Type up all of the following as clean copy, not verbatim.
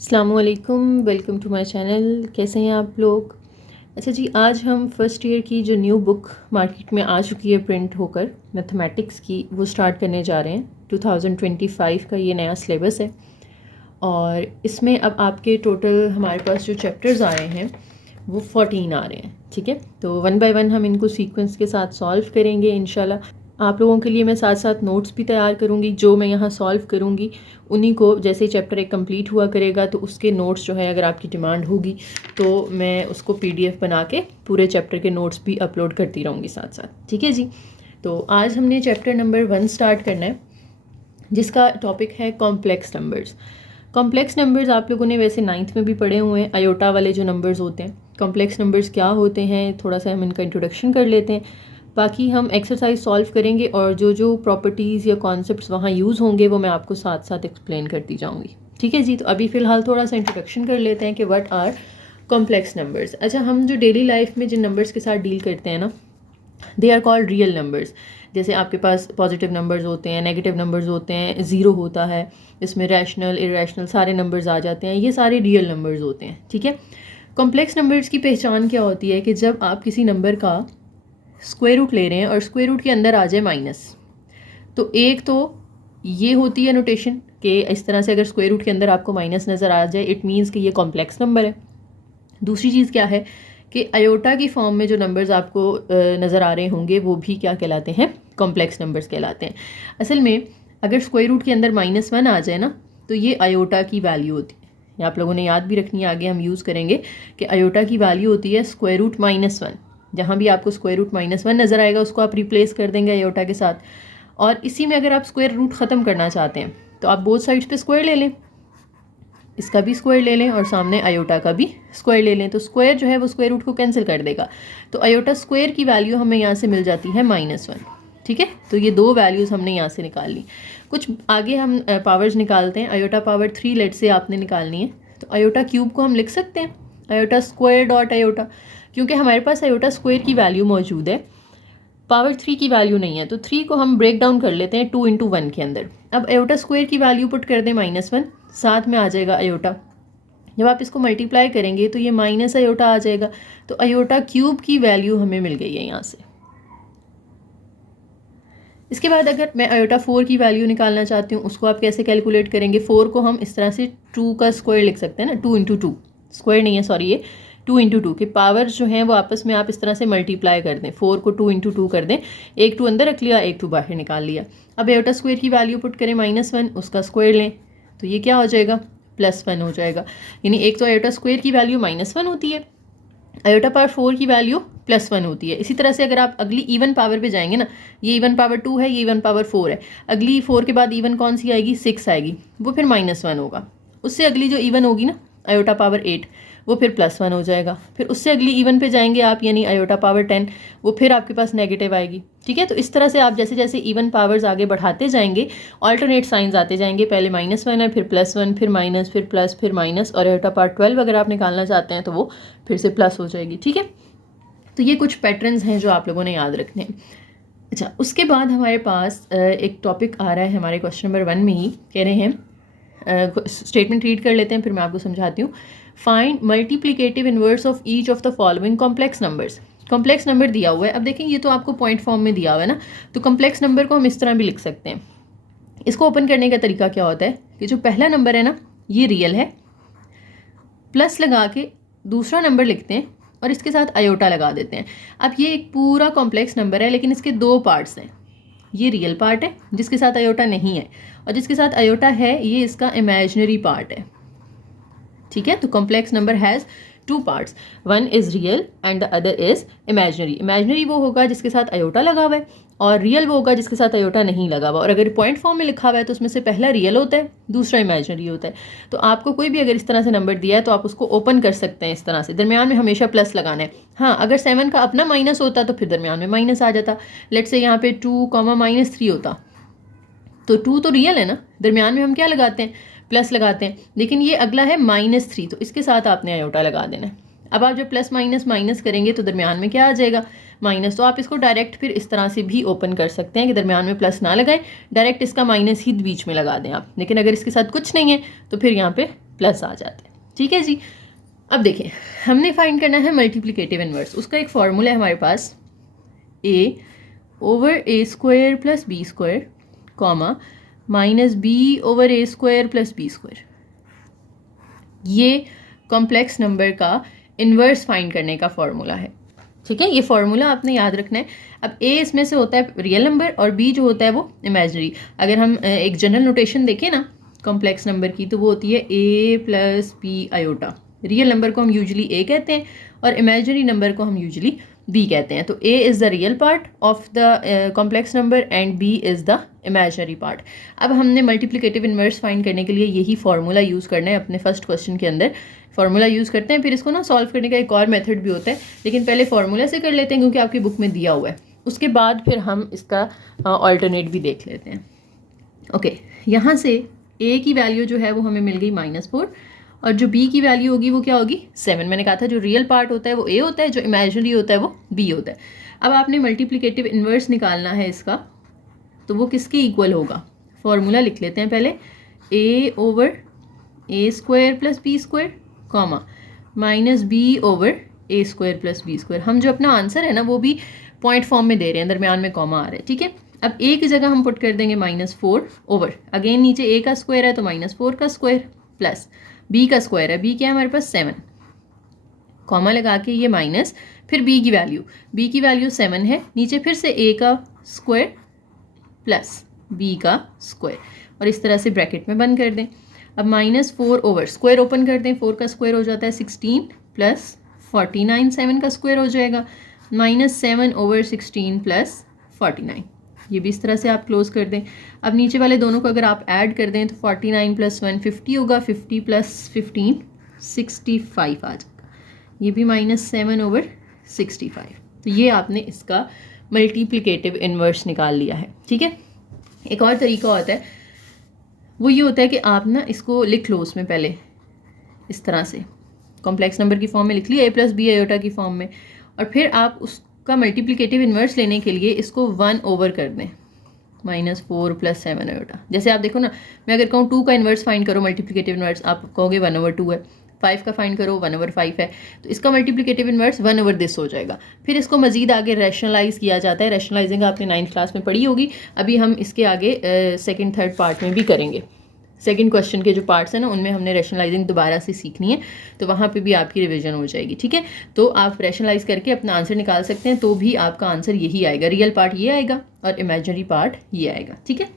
अस्सलामुअलैकुम, welcome to my channel. कैसे हैं आप लोग? अच्छा जी, आज हम फर्स्ट ईयर की जो न्यू बुक मार्केट में आ चुकी है प्रिंट होकर मैथमेटिक्स की, वो स्टार्ट करने जा रहे हैं। 2025 का ये नया सिलेबस है और इसमें अब आपके टोटल हमारे पास जो चैप्टर्स आ रहे हैं वो 14 आ रहे हैं। ठीक है, तो वन बाय वन हम इनको सीक्वेंस के साथ सॉल्व करेंगे इंशाल्लाह। आप लोगों के लिए मैं साथ साथ नोट्स भी तैयार करूँगी। जो मैं यहाँ सॉल्व करूँगी उन्हीं को, जैसे ही चैप्टर एक कंप्लीट हुआ करेगा तो उसके नोट्स जो है, अगर आपकी डिमांड होगी तो मैं उसको PDF बना के पूरे चैप्टर के नोट्स भी अपलोड करती रहूँगी साथ साथ। ठीक है जी, तो आज हमने चैप्टर नंबर 1 स्टार्ट करना है, जिसका टॉपिक है कॉम्प्लेक्स नंबर्स। कॉम्प्लेक्स नंबर्स आप लोगों ने वैसे 9th में भी पढ़े हुए हैं, आयोटा वाले जो नंबर्स होते हैं। कॉम्प्लेक्स नंबर्स क्या होते हैं, थोड़ा सा हम इनका इंट्रोडक्शन कर लेते हैं। बाकी हम एक्सरसाइज सॉल्व करेंगे और जो जो प्रॉपर्टीज़ या कॉन्सेप्ट्स वहाँ यूज़ होंगे वो मैं आपको साथ साथ एक्सप्लेन करती जाऊँगी। ठीक है जी, तो अभी फ़िलहाल थोड़ा सा इंट्रोडक्शन कर लेते हैं कि व्हाट आर कॉम्प्लेक्स नंबर्स। अच्छा, हम जो डेली लाइफ में जिन नंबर्स के साथ डील करते हैं ना, they are called real numbers. जैसे आपके पास पॉजिटिव नंबर्स होते हैं, नेगेटिव नंबर्स होते हैं, ज़ीरो होता है, इसमें रैशनल इरेशनल सारे नंबर्स आ जाते हैं, ये सारे रियल नंबर्स होते हैं। ठीक है, कॉम्प्लेक्स नंबर्स की पहचान क्या होती है कि जब आप किसी नंबर का स्क्वायर रूट ले रहे हैं और स्क्वायर रूट के अंदर आ जाए माइनस, तो एक तो ये होती है नोटेशन कि इस तरह से अगर स्क्वायर रूट के अंदर आपको माइनस नज़र आ जाए, इट मीन्स कि ये कॉम्प्लेक्स नंबर है। दूसरी चीज़ क्या है कि अयोटा की फॉर्म में जो नंबर्स आपको नज़र आ रहे होंगे वो भी क्या कहलाते हैं, कॉम्प्लेक्स नंबर्स कहलाते हैं। असल में अगर स्क्वायर रूट के अंदर -1 आ जाए ना, तो ये अयोटा की वैल्यू होती है। ये आप लोगों ने याद भी रखनी है, आगे हम यूज़ करेंगे कि अयोटा की वैल्यू होती है स्क्वायर रूट -1। जहाँ भी आपको स्क्वायर रूट -1 नज़र आएगा उसको आप रिप्लेस कर देंगे अयोटा के साथ। और इसी में अगर आप स्क्वायर रूट ख़त्म करना चाहते हैं तो आप बोथ साइड्स पे स्क्वायर ले लें, इसका भी स्क्वायर ले लें और सामने अयोटा का भी स्क्वायर ले लें, तो स्क्वायर जो है वो स्क्वायर रूट को कैंसिल कर देगा। तो अयोटा स्क्वायर की वैल्यू हमें यहाँ से मिल जाती है -1। ठीक है, तो ये दो वैल्यूज़ हमने यहाँ से निकाल ली। कुछ आगे हम पावर्स निकालते हैं। अयोटा पावर 3 लेट से आपने निकालनी है, तो अयोटा क्यूब को हम लिख सकते हैं अयोटा स्क्वायर डॉट अयोटा, क्योंकि हमारे पास अयोटा स्क्वायर की वैल्यू मौजूद है, पावर 3 की वैल्यू नहीं है। तो 3 को हम ब्रेक डाउन कर लेते हैं 2 × 1 के अंदर। अब अयोटा स्क्वायर की वैल्यू पुट कर दें -1, साथ में आ जाएगा अयोटा। जब आप इसको मल्टीप्लाई करेंगे तो ये माइनस अयोटा आ जाएगा, तो अयोटा क्यूब की वैल्यू हमें मिल गई है यहाँ से। इसके बाद अगर मैं अयोटा 4 की वैल्यू निकालना चाहती हूँ, उसको आप कैसे कैलकुलेट करेंगे? 4 को हम इस तरह से 2 का स्क्वायर लिख सकते हैं ना, 2 × 2 स्क्वायर नहीं है, सॉरी, ये 2 × 2 के पावर जो हैं वो आपस में आप इस तरह से मल्टीप्लाई कर दें। 4 को 2 × 2 कर दें, एक 2 अंदर रख लिया, एक 2 बाहर निकाल लिया। अब अयोटा स्क्वायर की वैल्यू पुट करें -1, उसका स्क्वायर लें तो ये क्या हो जाएगा, +1 हो जाएगा। यानी एक तो अयोटा स्क्वायर की वैल्यू -1 होती है, अयोटा पावर 4 की वैल्यू +1 होती है। इसी तरह से अगर आप अगली इवन पावर पे जाएंगे ना, ये इवन पावर 2 है, ये इवन पावर 4 है, अगली 4 के बाद इवन कौन सी आएगी, 6 आएगी, वो फिर -1 होगा। उससे अगली जो इवन होगी ना, अयोटा पावर 8, वो फिर +1 हो जाएगा। फिर उससे अगली इवन पे जाएंगे आप, यानी अयोटा पावर 10, वो फिर आपके पास नेगेटिव आएगी। ठीक है, तो इस तरह से आप जैसे जैसे इवन पावर्स आगे बढ़ाते जाएंगे, ऑल्टरनेट साइंस आते जाएंगे, पहले -1 है, फिर +1, फिर माइनस, फिर प्लस, फिर माइनस, और अयोटा पावर 12 अगर आप निकालना चाहते हैं तो वो फिर से प्लस हो जाएगी। ठीक है, तो ये कुछ पैटर्न्स हैं जो आप लोगों ने याद रखने हैं। अच्छा, उसके बाद हमारे पास एक टॉपिक आ रहा है हमारे क्वेश्चन नंबर 1 में ही, कह रहे हैं, स्टेटमेंट रीड कर लेते हैं फिर मैं आपको समझाती हूँ। Find multiplicative inverse of each of the following complex numbers. Complex number दिया हुआ है, अब देखें ये तो आपको पॉइंट फॉर्म में दिया हुआ है ना, तो कॉम्प्लेक्स नंबर को हम इस तरह भी लिख सकते हैं। इसको ओपन करने का तरीका क्या होता है कि जो पहला नंबर है ना, ये रियल है, प्लस लगा के दूसरा नंबर लिखते हैं और इसके साथ अयोटा लगा देते हैं। अब ये एक पूरा कॉम्प्लेक्स नंबर है, लेकिन इसके दो पार्ट्स हैं। ये रियल पार्ट है जिसके साथ अयोटा नहीं है, और जिसके साथ अयोटा है ये इसका इमेजिनरी पार्ट है। ठीक है, तो complex number has 2 parts, one is real and the other is imaginary. Imaginary वो होगा जिसके साथ अयोटा लगा हुआ है, और रियल वो होगा जिसके साथ अयोटा नहीं लगा हुआ। और अगर पॉइंट फॉर्म में लिखा हुआ है तो उसमें से पहला रियल होता है, दूसरा इमेजिनरी होता है। तो आपको कोई भी अगर इस तरह से नंबर दिया है तो आप उसको ओपन कर सकते हैं इस तरह से, दरमियान में हमेशा प्लस लगाना है। हाँ, अगर 7 का अपना माइनस होता तो फिर दरमियान में माइनस आ जाता। लेट से यहाँ पे 2, -3 होता, तो 2 तो रियल है ना, दरमियान में हम क्या लगाते हैं, प्लस लगाते हैं। लेकिन ये अगला है -3, तो इसके साथ आपने अयोटा लगा देना है। अब आप जब प्लस माइनस माइनस करेंगे तो दरमियान में क्या आ जाएगा, माइनस। तो आप इसको डायरेक्ट फिर इस तरह से भी ओपन कर सकते हैं कि दरमियान में प्लस ना लगाएं, डायरेक्ट इसका माइनस ही बीच में लगा दें आप। लेकिन अगर इसके साथ कुछ नहीं है तो फिर यहाँ पे प्लस आ जाता है। ठीक है जी। अब देखें, हमने फाइंड करना है मल्टीप्लिकेटिव इन्वर्स। उसका एक फॉर्मूला है हमारे पास, a over A square plus B square comma minus B over A square plus B square. ये कॉम्प्लेक्स नंबर का इन्वर्स फाइंड करने का फॉर्मूला है। ठीक है, ये फॉर्मूला आपने याद रखना है। अब a इसमें से होता है रियल नंबर और b जो होता है वो इमेजिनरी। अगर हम एक जनरल नोटेशन देखें ना कॉम्प्लेक्स नंबर की, तो वो होती है a plus B iota. Real number को हम यूजुअली a कहते हैं और इमेजिनरी नंबर को हम यूजुअली b कहते हैं। तो a is the real part of the complex number and b is the imaginary part. अब हमने मल्टीप्लिकेटिव इन्वर्स फाइंड करने के लिए यही फॉर्मूला यूज़ करना है अपने फर्स्ट क्वेश्चन के अंदर। फार्मूला यूज़ करते हैं, फिर इसको ना सॉल्व करने का एक और मेथड भी होता है, लेकिन पहले फार्मूला से कर लेते हैं क्योंकि आपकी बुक में दिया हुआ है। उसके बाद फिर हम इसका ऑल्टरनेट भी देख लेते हैं। ओके, यहाँ से a की वैल्यू जो है वो हमें मिल गई -4 और जो b की वैल्यू होगी वो क्या होगी 7। मैंने कहा था जो रियल पार्ट होता है वो a होता है, जो इमेजिनरी होता है वो b होता है। अब आपने मल्टीप्लिकेटिव इन्वर्स निकालना है इसका, तो वो किसके इक्वल होगा? फॉर्मूला लिख लेते हैं पहले, a over A square plus B square comma minus B over A square plus B square. हम जो अपना आंसर है ना वो भी पॉइंट फॉर्म में दे रहे हैं, दरमियान में कॉमा आ रहा है। ठीक है, अब a की जगह हम पुट कर देंगे -4 ओवर, अगेन नीचे a का स्क्वायर है तो -4 का स्क्वायर प्लस b का स्क्वायर है, b क्या है हमारे पास 7, कॉमा लगा के ये माइनस, फिर b की वैल्यू 7 है, नीचे फिर से a का स्क्वायर प्लस b का स्क्वायर और इस तरह से ब्रैकेट में बंद कर दें। अब -4 ओवर स्क्वायर ओपन कर दें, 4 का स्क्वायर हो जाता है 16 प्लस 49, 7 का स्क्वायर हो जाएगा -7 ओवर 16 प्लस 49। ये भी इस तरह से आप क्लोज कर दें। अब नीचे वाले दोनों को अगर आप ऐड कर दें तो 49 प्लस 1 50 होगा, 50 प्लस 15 65 आ जाएगा, ये भी -7 ओवर 65। तो ये आपने इसका मल्टीप्लिकेटिव इन्वर्स निकाल लिया है। ठीक है, एक और तरीका होता है, वो ये होता है कि आप ना इसको लिख लो उसमें पहले इस तरह से, कॉम्प्लेक्स नंबर की फॉर्म में लिख लिया a प्लस बी आयोटा की फॉर्म में, और फिर आप उसका मल्टीप्लिकेटिव इन्वर्स लेने के लिए इसको 1 ओवर कर दें -4 प्लस 7 आयोटा। जैसे आप देखो ना, मैं अगर कहूँ 2 का इन्वर्स फाइंड करो मल्टीप्लिकेटिव इन्वर्स, आप कहोगे 1/2 है। 5 का फाइंड करो 1/5 है, तो इसका मल्टीप्लिकेटिव इन्वर्स 1 ओवर दिस हो जाएगा। फिर इसको मजीद आगे रैशनलाइज किया जाता है। रैशनलाइजिंग आपने 9th क्लास में पढ़ी होगी, अभी हम इसके आगे सेकंड थर्ड पार्ट में भी करेंगे। सेकंड क्वेश्चन के जो पार्ट्स हैं ना उनमें हमने रैशनलाइजिंग दोबारा से सीखनी है, तो वहाँ पे भी आपकी रिवीजन हो जाएगी। ठीक है, तो आप रैशनलाइज करके अपना आंसर निकाल सकते हैं, तो भी आपका आंसर यही आएगा, रियल पार्ट ये आएगा और इमेजिनरी पार्ट ये आएगा। ठीक है,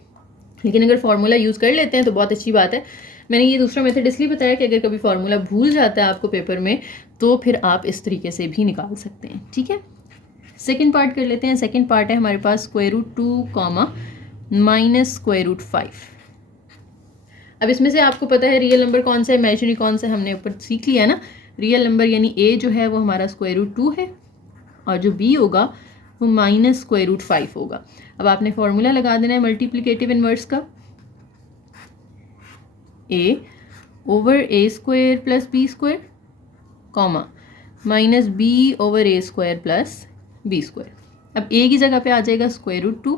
लेकिन अगर फार्मूला यूज़ कर लेते हैं तो बहुत अच्छी बात है। मैंने ये दूसरा मेथड इसलिए बताया कि अगर कभी फार्मूला भूल जाता है आपको पेपर में, तो फिर आप इस तरीके से भी निकाल सकते हैं। ठीक है, सेकंड पार्ट कर लेते हैं। सेकंड पार्ट है हमारे पास √2 कॉमा -√5। अब इसमें से आपको पता है रियल नंबर कौन सा है, इमेजिनरी कौन सा है, हमने ऊपर सीख लिया ना। रियल नंबर यानी a जो है वो हमारा √2 है और जो b होगा वो -√5 होगा। अब आपने फॉर्मूला लगा देना है मल्टीप्लिकेटिव इन्वर्स का, a over A square plus B square comma -b over A square plus B square. अब a की जगह पे आ जाएगा √2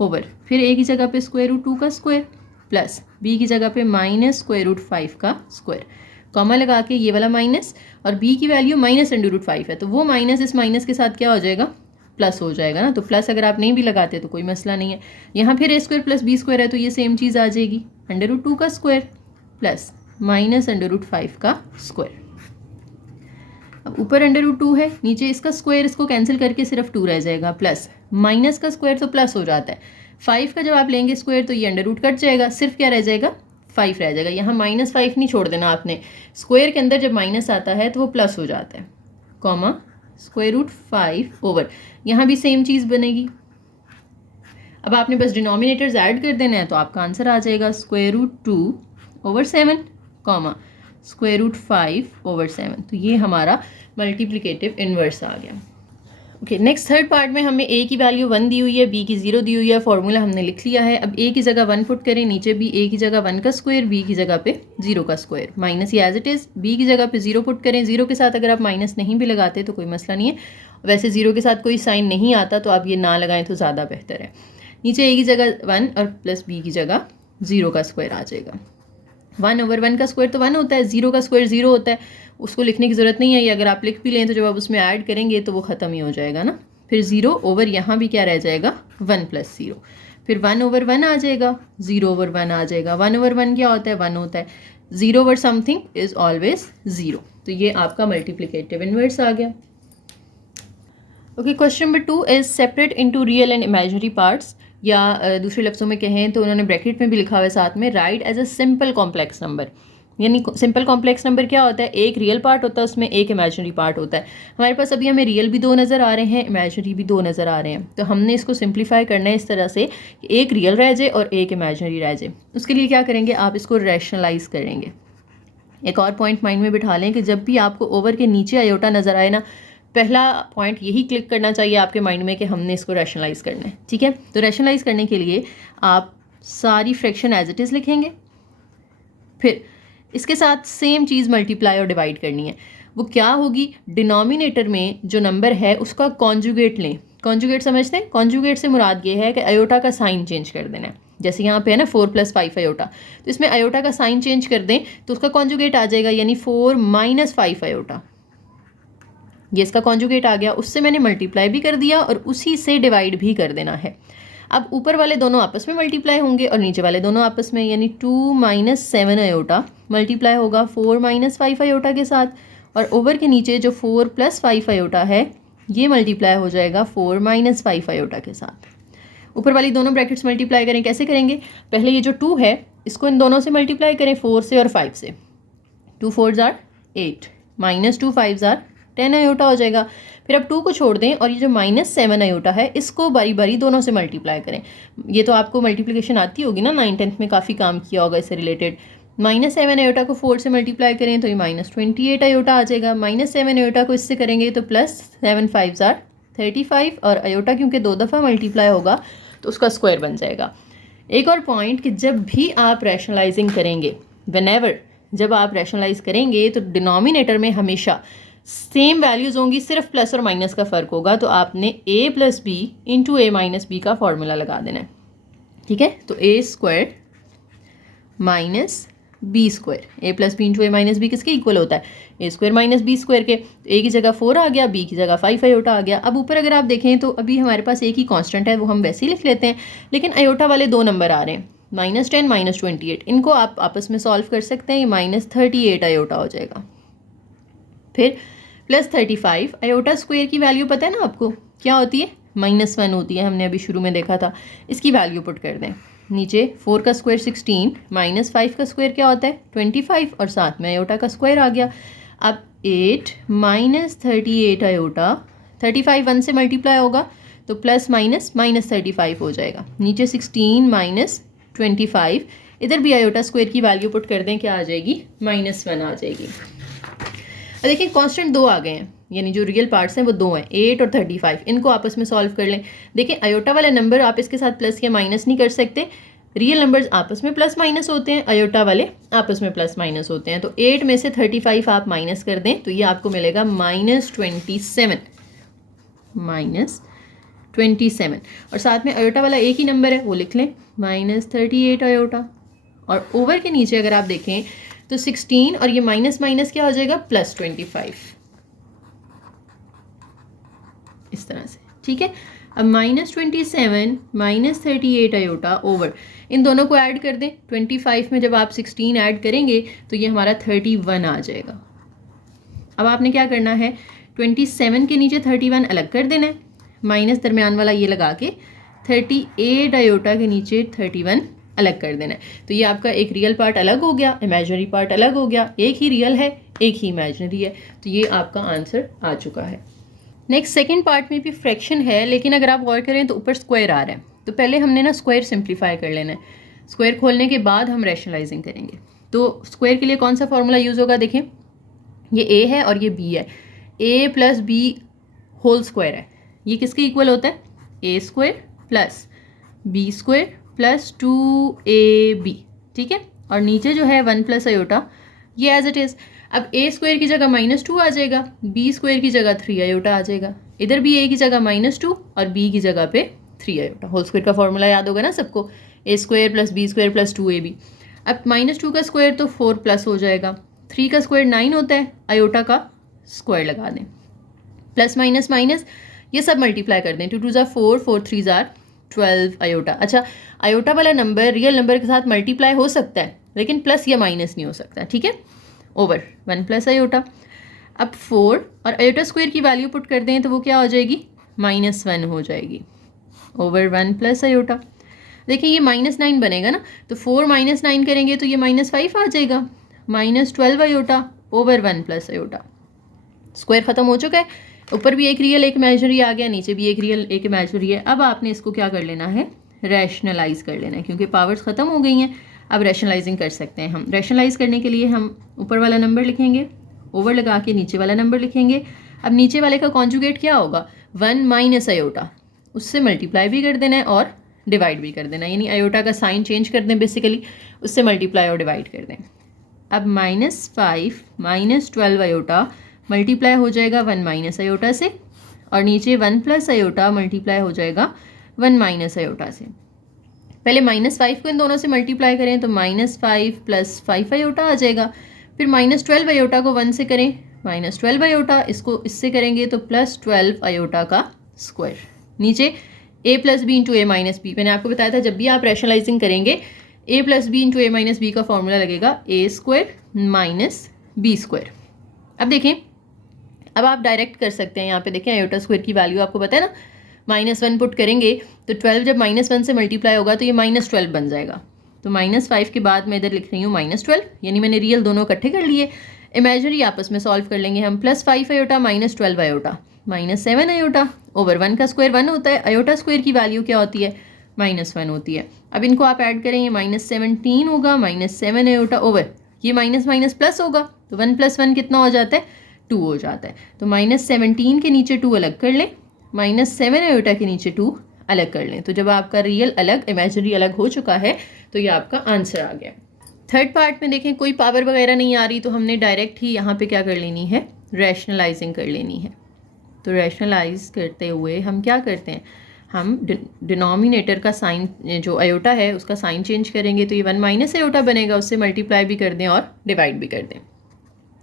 ओवर, फिर a की जगह पे √2 का स्क्वायर प्लस b की जगह पे -√5 का स्क्वायर, कॉमा लगा के ये वाला माइनस, और b की वैल्यू -√5 है, तो वो माइनस इस माइनस के साथ क्या हो जाएगा, प्लस हो जाएगा ना। तो प्लस अगर आप नहीं भी लगाते तो कोई मसला नहीं है। यहाँ फिर a square plus B square है तो ये सेम चीज़ आ जाएगी, √2 का स्क्वायर प्लस -√5 का स्क्वायर। अब ऊपर √2 है, नीचे इसका स्क्वायर, इसको कैंसिल करके सिर्फ 2 रह जाएगा, प्लस माइनस का स्क्वायर तो प्लस हो जाता है, 5 का जब आप लेंगे स्क्वायर तो ये √ कट जाएगा, सिर्फ क्या रह जाएगा 5 रह जाएगा। यहाँ -5 नहीं छोड़ देना आपने, स्क्वायर के अंदर जब माइनस आता है तो वो प्लस हो जाता है, कॉमा √5 ओवर, यहाँ भी सेम चीज़ बनेगी। अब आपने बस डिनोमिनेटर्स ऐड कर देना है तो आपका आंसर आ जाएगा √2 ओवर 7 कॉमा √5 ओवर 7। तो ये हमारा मल्टीप्लिकेटिव इन्वर्स आ गया। ओके, नेक्स्ट थर्ड पार्ट में हमें a की वैल्यू 1 दी हुई है, b की 0 दी हुई है, फॉर्मूला हमने लिख लिया है। अब a की जगह 1 पुट करें, नीचे भी a की जगह 1 का स्क्वायर, b की जगह पे 0 का स्क्वायर, माइनस ये एज इट इज़, b की जगह पे 0 पुट करें। 0 के साथ अगर आप माइनस नहीं भी लगाते तो कोई मसला नहीं है, वैसे 0 के साथ कोई साइन नहीं आता तो आप ये ना लगाएं तो ज़्यादा बेहतर है। नीचे a की जगह 1 और प्लस b की जगह 0 का स्क्वायर आ जाएगा। 1/1 का स्क्वायर तो 1 होता है, 0 का स्क्वायर 0 होता है, उसको लिखने की ज़रूरत नहीं है। ये अगर आप लिख भी लें तो जब आप उसमें ऐड करेंगे तो वो ख़त्म ही हो जाएगा ना। फिर 0 ओवर यहाँ भी क्या रह जाएगा 1 + 0, फिर 1/1 आ जाएगा, 0/1 आ जाएगा। 1/1 क्या होता है 1 होता है, 0 ओवर समथिंग इज़ ऑलवेज 0। तो ये आपका मल्टीप्लिकेटिव इनवर्स आ गया। Okay, question number 2 is separate into real and imaginary parts, या दूसरे लफ्ज़ों में कहें तो उन्होंने ब्रैकेट में भी लिखा हुआ है साथ में, right as a simple complex number. यानी सिंपल कॉम्प्लेक्स नंबर क्या होता है, एक रियल पार्ट होता है उसमें, एक इमेजिनरी पार्ट होता है। हमारे पास अभी हमें रियल भी 2 नज़र आ रहे हैं, इमेजिनरी भी 2 नज़र आ रहे हैं, तो हमने इसको सिंप्लीफाई करना है इस तरह से कि एक रियल रह जाए और एक इमेजिनरी रह जाए। उसके लिए क्या करेंगे, आप इसको रैशनलाइज करेंगे। एक और पॉइंट माइंड में बिठा लें कि जब भी आपको ओवर के नीचे आयोटा नज़र आए ना, पहला पॉइंट यही क्लिक करना चाहिए आपके माइंड में कि हमने इसको रैशनलाइज करना है। ठीक है, तो रैशनलाइज करने के लिए आप सारी फ्रैक्शन एज इट इज़ लिखेंगे, फिर इसके साथ सेम चीज़ मल्टीप्लाई और डिवाइड करनी है। वो क्या होगी, डिनोमिनेटर में जो नंबर है उसका कॉन्जुगेट लें। कॉन्जुगेट समझते हैं, कॉन्जुगेट से मुराद ये है कि अयोटा का साइन चेंज कर देना है। जैसे यहाँ पे है ना 4 + 5 अयोटा, तो इसमें अयोटा का साइन चेंज कर दें तो उसका कॉन्जुगेट आ जाएगा, यानी 4 - 5 अयोटा। ये इसका कॉन्जुगेट आ गया, उससे मैंने मल्टीप्लाई भी कर दिया और उसी से डिवाइड भी कर देना है। अब ऊपर वाले दोनों आपस में मल्टीप्लाई होंगे और नीचे वाले दोनों आपस में, यानी 2 - 7 अयोटा मल्टीप्लाई होगा 4 - 5 अयोटा के साथ, और ओवर के नीचे जो 4 + 5 अयोटा है ये मल्टीप्लाई हो जाएगा 4 - 5 अयोटा के साथ। ऊपर वाली दोनों ब्रैकेट्स मल्टीप्लाई करें, कैसे करेंगे, पहले ये जो 2 है इसको इन दोनों से मल्टीप्लाई करें, 4 से और 5 से। 2 4s are 8 -2 5s are 10 aorta हो जाएगा। फिर अब 2 को छोड़ दें और ये जो -7 अयोटा है इसको बारी बारी दोनों से मल्टीप्लाई करें। ये तो आपको मल्टीप्लिकेशन आती होगी ना, 9th 10th में काफ़ी काम किया होगा इससे रिलेटेड। -7 अयोटा को 4 से मल्टीप्लाई करें तो ये -28 अयोटा आ जाएगा। -7 अयोटा को इससे करेंगे तो +7 5s are 35, और अयोटा क्योंकि 2 दफ़ा मल्टीप्लाई होगा तो उसका स्क्वायर बन जाएगा। एक और पॉइंट कि जब भी आप रैशनलाइजिंग करेंगे, व्हेनेवर जब आप रैशनलाइज करेंगे तो डिनोमिनेटर में हमेशा सेम वैल्यूज़ होंगी, सिर्फ प्लस और माइनस का फ़र्क होगा। तो आपने a + b × a - b का फॉर्मूला लगा देना है। ठीक है, तो a² - b², a + b × a - b किसके इक्वल होता है, a² - b² के। तो a की जगह 4 आ गया, b की जगह 5 अयोटा आ गया। अब ऊपर अगर आप देखें तो अभी हमारे पास एक ही कांस्टेंट है, वो हम वैसे ही लिख लेते हैं, लेकिन अयोटा वाले 2 नंबर आ रहे हैं, -10 - 28। इनको आप आपस में सॉल्व कर सकते हैं, ये -38 अयोटा हो जाएगा। फिर +35 अयोटा स्क्वायर की वैल्यू पता है ना आपको क्या होती है, -1 होती है, हमने अभी शुरू में देखा था। इसकी वैल्यू पुट कर दें, नीचे 4 का स्क्वायर 16, -5 का स्क्वायर क्या होता है 25, और साथ में अयोटा का स्क्वायर आ गया। अब 8 - 38 अयोटा, 35 1 से मल्टीप्लाई होगा तो +- -35 हो जाएगा। नीचे 16 - 25, इधर भी अयोटा स्क्वायर की वैल्यू पुट कर दें, क्या आ जाएगी -1 आ जाएगी। अब देखिए कांस्टेंट 2 आ गए हैं, यानी जो रियल पार्ट्स हैं वो 2 हैं, 8 और 35। इनको आपस में सॉल्व कर लें। देखिए अयोटा वाले नंबर आप इसके साथ प्लस या माइनस नहीं कर सकते, रियल नंबर्स आपस में प्लस माइनस होते हैं, अयोटा वाले आपस में प्लस माइनस होते हैं। तो 8 में से 35 आप माइनस कर दें तो ये आपको मिलेगा -27, और साथ में अयोटा वाला एक ही नंबर है वो लिख लें, -38 अयोटा। और ओवर के नीचे अगर आप देखें तो 16 और ये माइनस माइनस क्या हो जाएगा +25, इस तरह से। ठीक है, अब -27 -38 अयोटा ओवर, इन दोनों को ऐड कर दें। 25 में जब आप 16 ऐड करेंगे तो ये हमारा 31 आ जाएगा। अब आपने क्या करना है, 27 के नीचे 31 अलग कर देना है, माइनस दरमियान वाला ये लगा के 38 अयोटा के नीचे 31 अलग कर देना है। तो ये आपका एक रियल पार्ट अलग हो गया, इमेजिनरी पार्ट अलग हो गया, एक ही रियल है एक ही इमेजिनरी है। तो ये आपका आंसर आ चुका है। नेक्स्ट सेकंड पार्ट में भी फ्रैक्शन है, लेकिन अगर आप गौर करें तो ऊपर स्क्वायर आ रहा है, तो पहले हमने ना स्क्वायर सिंप्लीफाई कर लेना है। स्क्वायर खोलने के बाद हम रैशनलाइजिंग करेंगे। तो स्क्वायर के लिए कौन सा फॉर्मूला यूज़ होगा, देखें ये a है और ये b है, a + b होल स्क्वायर है, ये किसके इक्वल होता है, a² + b² + 2ab। ठीक है, और नीचे जो है 1 + अयोटा, ये एज इट इज़। अब a² की जगह -2 आ जाएगा, b² की जगह 3 अयोटा आ जाएगा, इधर भी a की जगह -2 और b की जगह पे 3 अयोटा। होल स्क्वायर का फॉर्मूला याद होगा ना सबको, a² + b² + 2ab। अब -2 का स्क्वायर तो 4 प्लस हो जाएगा, 3 का स्क्वायर 9 होता है, आयोटा का स्क्वायर लगा दें, प्लस माइनस माइनस ये सब मल्टीप्लाई कर दें, 2 2 ज़ार 4, 4 3 ज़ार 12 आयोटा। अच्छा, आयोटा वाला नंबर रियल नंबर के साथ मल्टीप्लाई हो सकता है लेकिन प्लस या माइनस नहीं हो सकता, ठीक है, ओवर 1 प्लस आयोटा। अब 4 और आयोटा स्क्वायर की वैल्यू पुट कर दें तो वो क्या हो जाएगी, -1 हो जाएगी, ओवर 1 प्लस आयोटा। देखिए ये -9 बनेगा ना, तो 4 -9 करेंगे तो ये -5 आ जाएगा, -12 iota over 1 plus iota. Square ख़त्म हो चुका है, ऊपर भी एक रियल एक इमेजिनरी आ गया, नीचे भी एक रियल एक इमेजिनरी है। अब आपने इसको क्या कर लेना है, रैशनलाइज कर लेना है, क्योंकि पावर्स ख़त्म हो गई हैं, अब रैशनलाइजिंग कर सकते हैं हम। रैशनलाइज करने के लिए हम ऊपर वाला नंबर लिखेंगे, ओवर लगा के नीचे वाला नंबर लिखेंगे। अब नीचे वाले का कॉन्जुगेट क्या होगा, 1 माइनस आयोटा, उससे मल्टीप्लाई भी कर देना है और डिवाइड भी कर देना है, यानी आयोटा का साइन चेंज कर दें बेसिकली, उससे मल्टीप्लाई और डिवाइड कर दें। अब -5 -12 आयोटा मल्टीप्लाई हो जाएगा 1 माइनस आयोटा से, और नीचे 1 प्लस आयोटा मल्टीप्लाई हो जाएगा 1 माइनस आयोटा से। पहले -5 को इन दोनों से मल्टीप्लाई करें तो -5 + 5 आयोटा आ जाएगा, फिर -12 आयोटा को 1 से करें, -12 आयोटा, इसको इससे करेंगे तो +12 आयोटा का स्क्वायर। नीचे a + b × a - b, मैंने आपको बताया था जब भी आप रैशनलाइजिंग करेंगे a + b × a - b का फॉर्मूला लगेगा a² - b²। अब देखें, अब आप डायरेक्ट कर सकते हैं, यहाँ पे देखें आयोटा स्क्वायर की वैल्यू आपको पता है ना, -1 पुट करेंगे तो 12 जब -1 से मल्टीप्लाई होगा तो ये -12 बन जाएगा, तो -5 के बाद मैं इधर लिख रही हूँ -12, यानी मैंने रियल दोनों इकट्ठे कर लिए, इमेजिनरी आपस में सॉल्व कर लेंगे हम। +5 आयोटा -12 आयोटा -7 आयोटा, ओवर 1 का स्क्वायर 1 होता है, आयोटा स्क्वायर की वैल्यू क्या होती है, -1 होती है। अब इनको आप ऐड करें, ये -17 होगा, -7 आयोटा ओवर ये माइनस माइनस प्लस होगा, तो 1 + 1 कितना हो जाता है, 2 हो जाता है। तो -17 के नीचे 2 अलग कर लें, -7 आयोटा के नीचे 2 अलग कर लें, तो जब आपका रियल अलग इमेजिनरी अलग हो चुका है तो ये आपका आंसर आ गया। थर्ड पार्ट में देखें कोई पावर वगैरह नहीं आ रही, तो हमने डायरेक्ट ही यहाँ पे क्या कर लेनी है, रैशनलाइजिंग कर लेनी है। तो रैशनलाइज करते हुए हम क्या करते हैं, हम डिनोमिनेटर का साइन जो आयोटा है उसका साइन चेंज करेंगे, तो ये 1 माइनस आयोटा बनेगा, उससे मल्टीप्लाई भी कर दें और डिवाइड भी कर दें।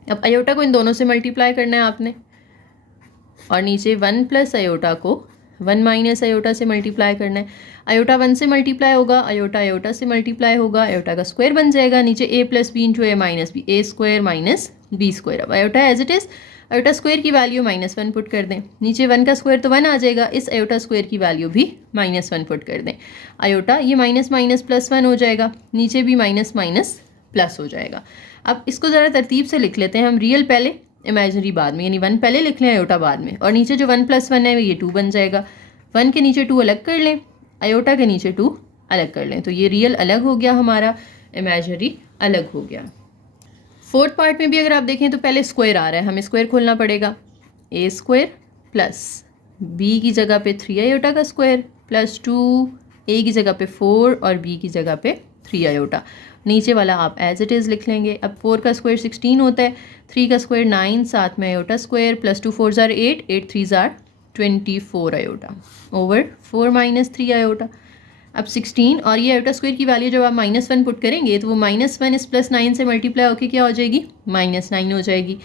अब आयोटा को इन दोनों से मल्टीप्लाई करना है आपने, और नीचे 1 प्लस आयोटा को 1 माइनस आयोटा से मल्टीप्लाई करना है। आयोटा 1 से मल्टीप्लाई होगा, आयोटा आयोटा से मल्टीप्लाई होगा, आयोटा का स्क्वायर बन जाएगा, नीचे a + b × a - b, a² - b²। अब iota as it is, iota square की वैल्यू -1 पुट कर दें, नीचे 1 का स्क्वायर तो 1 आ जाएगा, इस आयोटा स्क्वायर की वैल्यू भी -1 पुट कर दें। आयोटा ये माइनस माइनस +1 हो जाएगा, नीचे भी माइनस माइनस प्लस हो जाएगा। अब इसको ज़रा तरतीब से लिख लेते हैं हम, रियल पहले इमेजिनरी बाद में, यानी 1 पहले लिख लें, आयोटा बाद में, और नीचे जो 1 + 1 है ये 2 बन जाएगा। 1 के नीचे 2 अलग कर लें, आयोटा के नीचे 2 अलग कर लें, तो ये रियल अलग हो गया हमारा, इमेजिनरी अलग हो गया। फोर्थ पार्ट में भी अगर आप देखें तो पहले स्क्वायर आ रहा है, हमें स्क्वायर खोलना पड़ेगा, a² + b की जगह पे 3 आयोटा का स्क्वायर +2 a की जगह पे 4 और b की जगह पे 3 आयोटा, नीचे वाला आप एज इट इज़ लिख लेंगे। अब 4 का स्क्वायर 16 होता है, 3 का स्क्वायर 9, साथ में आयोटा स्क्वायर, +2 4 ज़ार 8, 8 3 ज़ार 24 आयोटा, ओवर 4 - 3 आयोटा। अब 16 और ये आयोटा स्क्वायर की वैल्यू जब आप -1 पुट करेंगे तो वो -1 इस +9 से मल्टीप्लाई होकर क्या हो जाएगी, -9 हो जाएगी,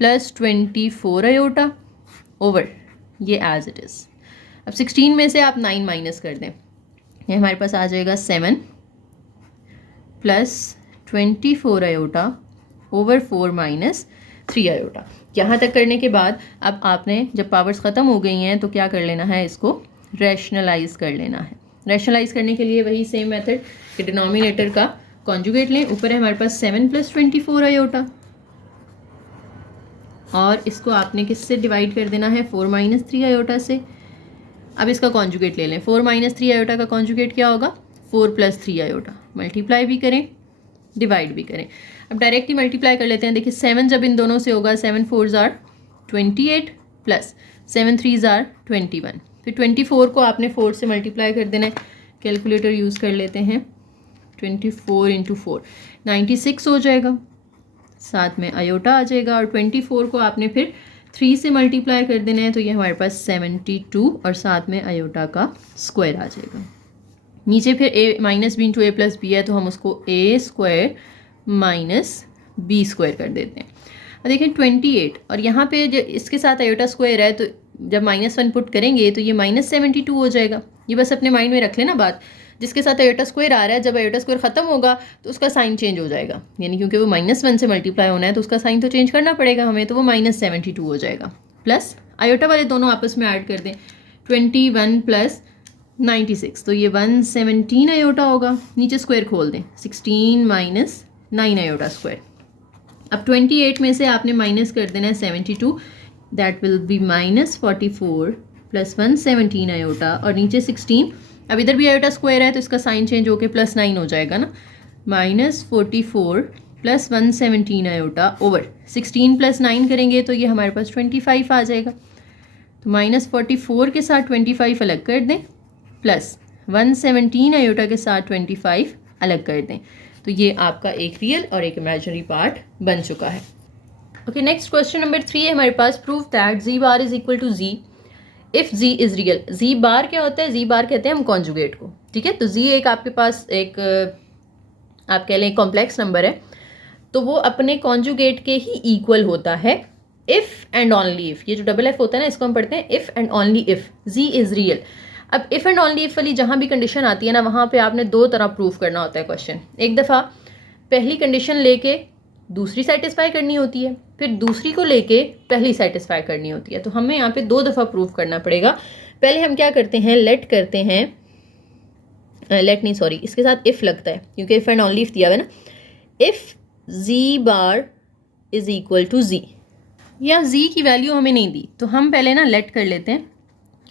+24 आयोटा ओवर ये एज इट इज़। अब 16 में से आप 9 माइनस कर दें, ये हमारे पास आ जाएगा 7 +24 आयोटा ओवर 4 - 3 आयोटा। यहाँ तक करने के बाद अब आपने जब पावर्स ख़त्म हो गई हैं तो क्या कर लेना है, इसको रैशनलाइज कर लेना है। रैशनलाइज करने के लिए वही सेम मेथड कि डिनोमिनेटर का कॉन्जुगेट लें, ऊपर है हमारे पास 7 + 24 आयोटा, और इसको आपने किससे डिवाइड कर देना है, 4 - 3 आयोटा से। अब इसका कॉन्जुगेट ले लें, 4 - 3 आयोटा का कॉन्जुगेट क्या होगा, 4 + 3 आयोटा, मल्टीप्लाई भी करें डिवाइड भी करें। अब डायरेक्ट ही मल्टीप्लाई कर लेते हैं, देखिए 7 जब इन दोनों से होगा, 7 4 ज़ार 28 + 7 3 ज़ार 21, फिर 24 को आपने 4 से मल्टीप्लाई कर देना है, कैलकुलेटर यूज़ कर लेते हैं, 24 × 4 96 हो जाएगा, साथ में आयोटा आ जाएगा, और 24 को आपने फिर 3 से मल्टीप्लाई कर देना है, तो ये हमारे पास 72 और साथ में आयोटा का स्क्वायर आ जाएगा। नीचे फिर a minus b into a plus b है, तो हम उसको a square minus B square कर देते हैं। और देखें 28, और यहाँ पे जो इसके साथ आयोटा स्क्वायर है, तो जब -1 पुट करेंगे तो ये -72 हो जाएगा। ये बस अपने माइंड में रख लेना बात, जिसके साथ आयोटा स्क्वायर आ रहा है, जब आयोटा स्क्वायर ख़त्म होगा तो उसका साइन चेंज हो जाएगा, यानी क्योंकि वो -1 से मल्टीप्लाई होना है तो उसका साइन तो चेंज करना पड़ेगा हमें, तो वो -72 हो जाएगा। प्लस आयोटा वाले दोनों आपस में ऐड कर दें, 21 प्लस 96, तो ये 117 आयोटा होगा। नीचे स्क्वायर खोल दें, 16 माइनस 9 आयोटा स्क्वायर। अब 28 में से आपने माइनस कर देना है 72, that will be -44 plus 117 iota, और नीचे 16। अब इधर भी आयोटा स्क्वायर है तो इसका साइन चेंज होकर +9 हो जाएगा ना, -44 प्लस 117 आयोटा ओवर 16 + 9 करेंगे तो ये हमारे पास 25 आ जाएगा। तो -44 के साथ 25 अलग कर दें, प्लस 117 आयोटा के साथ 25 अलग कर दें, तो ये आपका एक रियल और एक इमेजिनरी पार्ट बन चुका है। ओके, नेक्स्ट क्वेश्चन नंबर 3 है हमारे पास, prove that z bar is equal to z if z is real. z bar क्या होता है? z बार कहते हैं हम कॉन्जुगेट को, ठीक है। तो z एक आपके पास एक आप कह लें कॉम्प्लेक्स नंबर है, तो वो अपने कॉन्जुगेट के ही इक्वल होता है इफ़ एंड ओनली इफ़। ये जो डबल एफ होता है ना, इसको हम पढ़ते हैं if and only if z is real. अब इफ़ एंड ओनली इफ़ वाली जहाँ भी कंडीशन आती है ना, वहाँ पे आपने दो तरह प्रूफ करना होता है क्वेश्चन। एक दफ़ा पहली कंडीशन लेके दूसरी सेटिस्फाई करनी होती है, फिर दूसरी को लेके पहली सेटिस्फाई करनी होती है। तो हमें यहाँ पे दो दफ़ा प्रूफ करना पड़ेगा। पहले हम क्या करते हैं, लेट करते हैं, लेट नहीं सॉरी, इसके साथ इफ़ लगता है क्योंकि इफ़ एंड ओनली इफ़ दिया हुआ है ना। If z bar is equal to z, या z की वैल्यू हमें नहीं दी, तो हम पहले ना लेट कर लेते हैं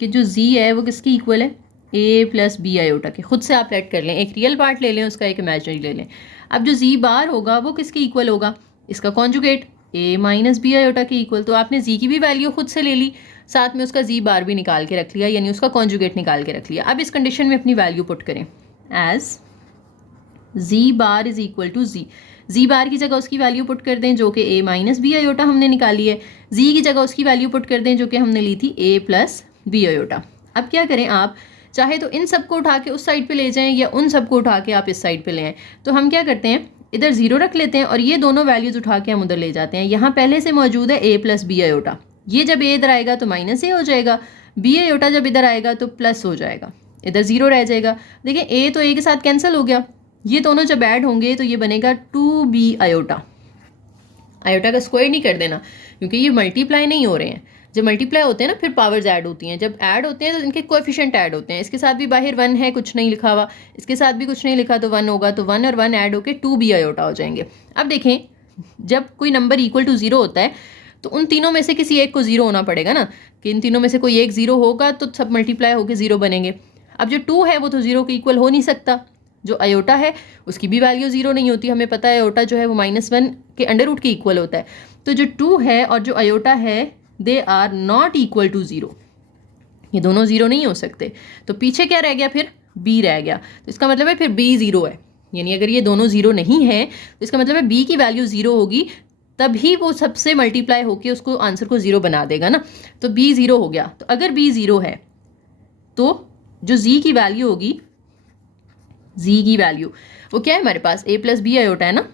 कि जो z है वो किसकी इक्वल है, a प्लस बी आयोटा के। खुद से आप लेट कर लें, एक रियल पार्ट ले लें, उसका एक इमेजिनरी ले लें। अब जो z बार होगा वो किसके इक्वल होगा, इसका conjugate a minus b iota के इक्वल। तो आपने z की भी वैल्यू खुद से ले ली, साथ में उसका z बार भी निकाल के रख लिया, यानी उसका कॉन्जुगेट निकाल के रख लिया। अब इस कंडीशन में अपनी वैल्यू पुट करें, as z bar is equal to z bar की जगह उसकी वैल्यू पुट कर दें जो कि a माइनस बी आयोटा हमने निकाली है, z की जगह उसकी वैल्यू पुट कर दें जो कि हमने ली थी a प्लस बी आयोटा। अब क्या करें, आप चाहे तो इन सबको उठा के उस साइड पे ले जाएं या उन सबको उठा के आप इस साइड पे ले आएँ। तो हम क्या करते हैं, इधर 0 रख लेते हैं और ये दोनों वैल्यूज उठा के हम उधर ले जाते हैं। यहाँ पहले से मौजूद है a प्लस बी आयोटा, ये जब a इधर आएगा तो -a हो जाएगा, बी आयोटा जब इधर आएगा तो प्लस हो जाएगा, इधर 0 रह जाएगा। देखिए a तो a के साथ कैंसिल हो गया, ये दोनों जब ऐड होंगे तो ये बनेगा 2b आयोटा। आयोटा का स्क्वायर नहीं कर देना क्योंकि ये मल्टीप्लाई नहीं हो रहे हैं। जब मल्टीप्लाई होते हैं ना फिर पावर्स ऐड होती हैं, जब ऐड होते हैं तो इनके कोएफिशिएंट ऐड होते हैं। इसके साथ भी बाहर 1 है, कुछ नहीं लिखा हुआ, इसके साथ भी कुछ नहीं लिखा तो 1 होगा, तो 1 और 1 ऐड होकर 2b आयोटा हो जाएंगे। अब देखें, जब कोई नंबर इक्वल टू 0 होता है तो उन तीनों में से किसी एक को 0 होना पड़ेगा ना, कि इन तीनों में से कोई एक 0 होगा तो सब मल्टीप्लाई होकर 0 बनेंगे। अब जो 2 है वो तो 0 के इक्वल हो नहीं सकता, जो आयोटा है उसकी भी वैल्यू 0 नहीं होती, हमें पता है आयोटा जो है वो -1 के अंडर रूट के इक्वल होता है। तो जो 2 है और जो आयोटा है they are not equal to 0, ये दोनों 0 नहीं हो सकते। तो पीछे क्या रह गया, फिर b रह गया। तो इसका मतलब है फिर b 0 है, यानी अगर ये दोनों 0 नहीं है तो इसका मतलब है b की वैल्यू 0 होगी, तभी वो सबसे मल्टीप्लाई होके उसको आंसर को 0 बना देगा ना। तो b 0 हो गया। तो अगर b 0 है तो जो z की वैल्यू होगी, z की वैल्यू वो क्या है हमारे पास, a प्लस बी आयोटा है ना,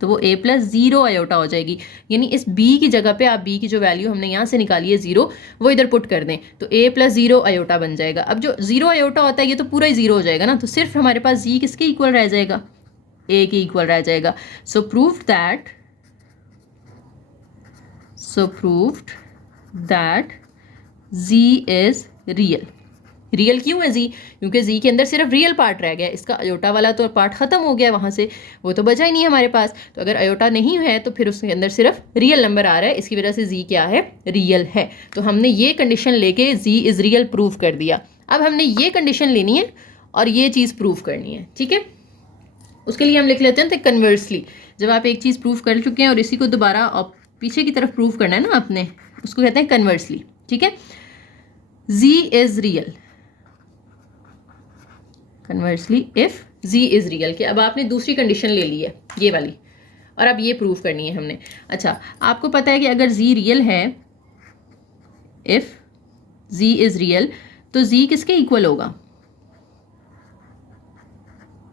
तो वो a प्लस 0 आयोटा हो जाएगी। यानी इस b की जगह पे आप b की जो वैल्यू हमने यहाँ से निकाली है 0, वो इधर पुट कर दें तो a प्लस 0 आयोटा बन जाएगा। अब जो 0 आयोटा होता है ये तो पूरा ही 0 हो जाएगा ना, तो सिर्फ हमारे पास z किसके इक्वल रह जाएगा, a के इक्वल रह जाएगा। So proved that z is real. Real क्यों है z, क्योंकि z के अंदर सिर्फ रियल पार्ट रह गया, इसका अयोटा वाला तो पार्ट ख़त्म हो गया, वहाँ से वो तो बचा ही नहीं हमारे पास। तो अगर अयोटा नहीं है तो फिर उसके अंदर सिर्फ रियल नंबर आ रहा है, इसकी वजह से z क्या है, रियल है। तो हमने ये कंडीशन लेके z इज़ रियल प्रूव कर दिया। अब हमने ये कंडीशन लेनी है और ये चीज़ प्रूव करनी है, ठीक है। उसके लिए हम लिख लेते हैं तो कन्वर्सली, जब आप एक चीज़ प्रूव कर चुके हैं और इसी को दोबारा पीछे की तरफ प्रूव करना है ना आपने, उसको कहते हैं कन्वर्सली, ठीक है। z is real, conversely if z is real, कि अब आपने दूसरी कंडीशन ले ली है ये वाली, और अब ये प्रूव करनी है हमने। अच्छा, आपको पता है कि अगर z रियल है, इफ z इज़ रियल, तो z किसके इक्वल होगा,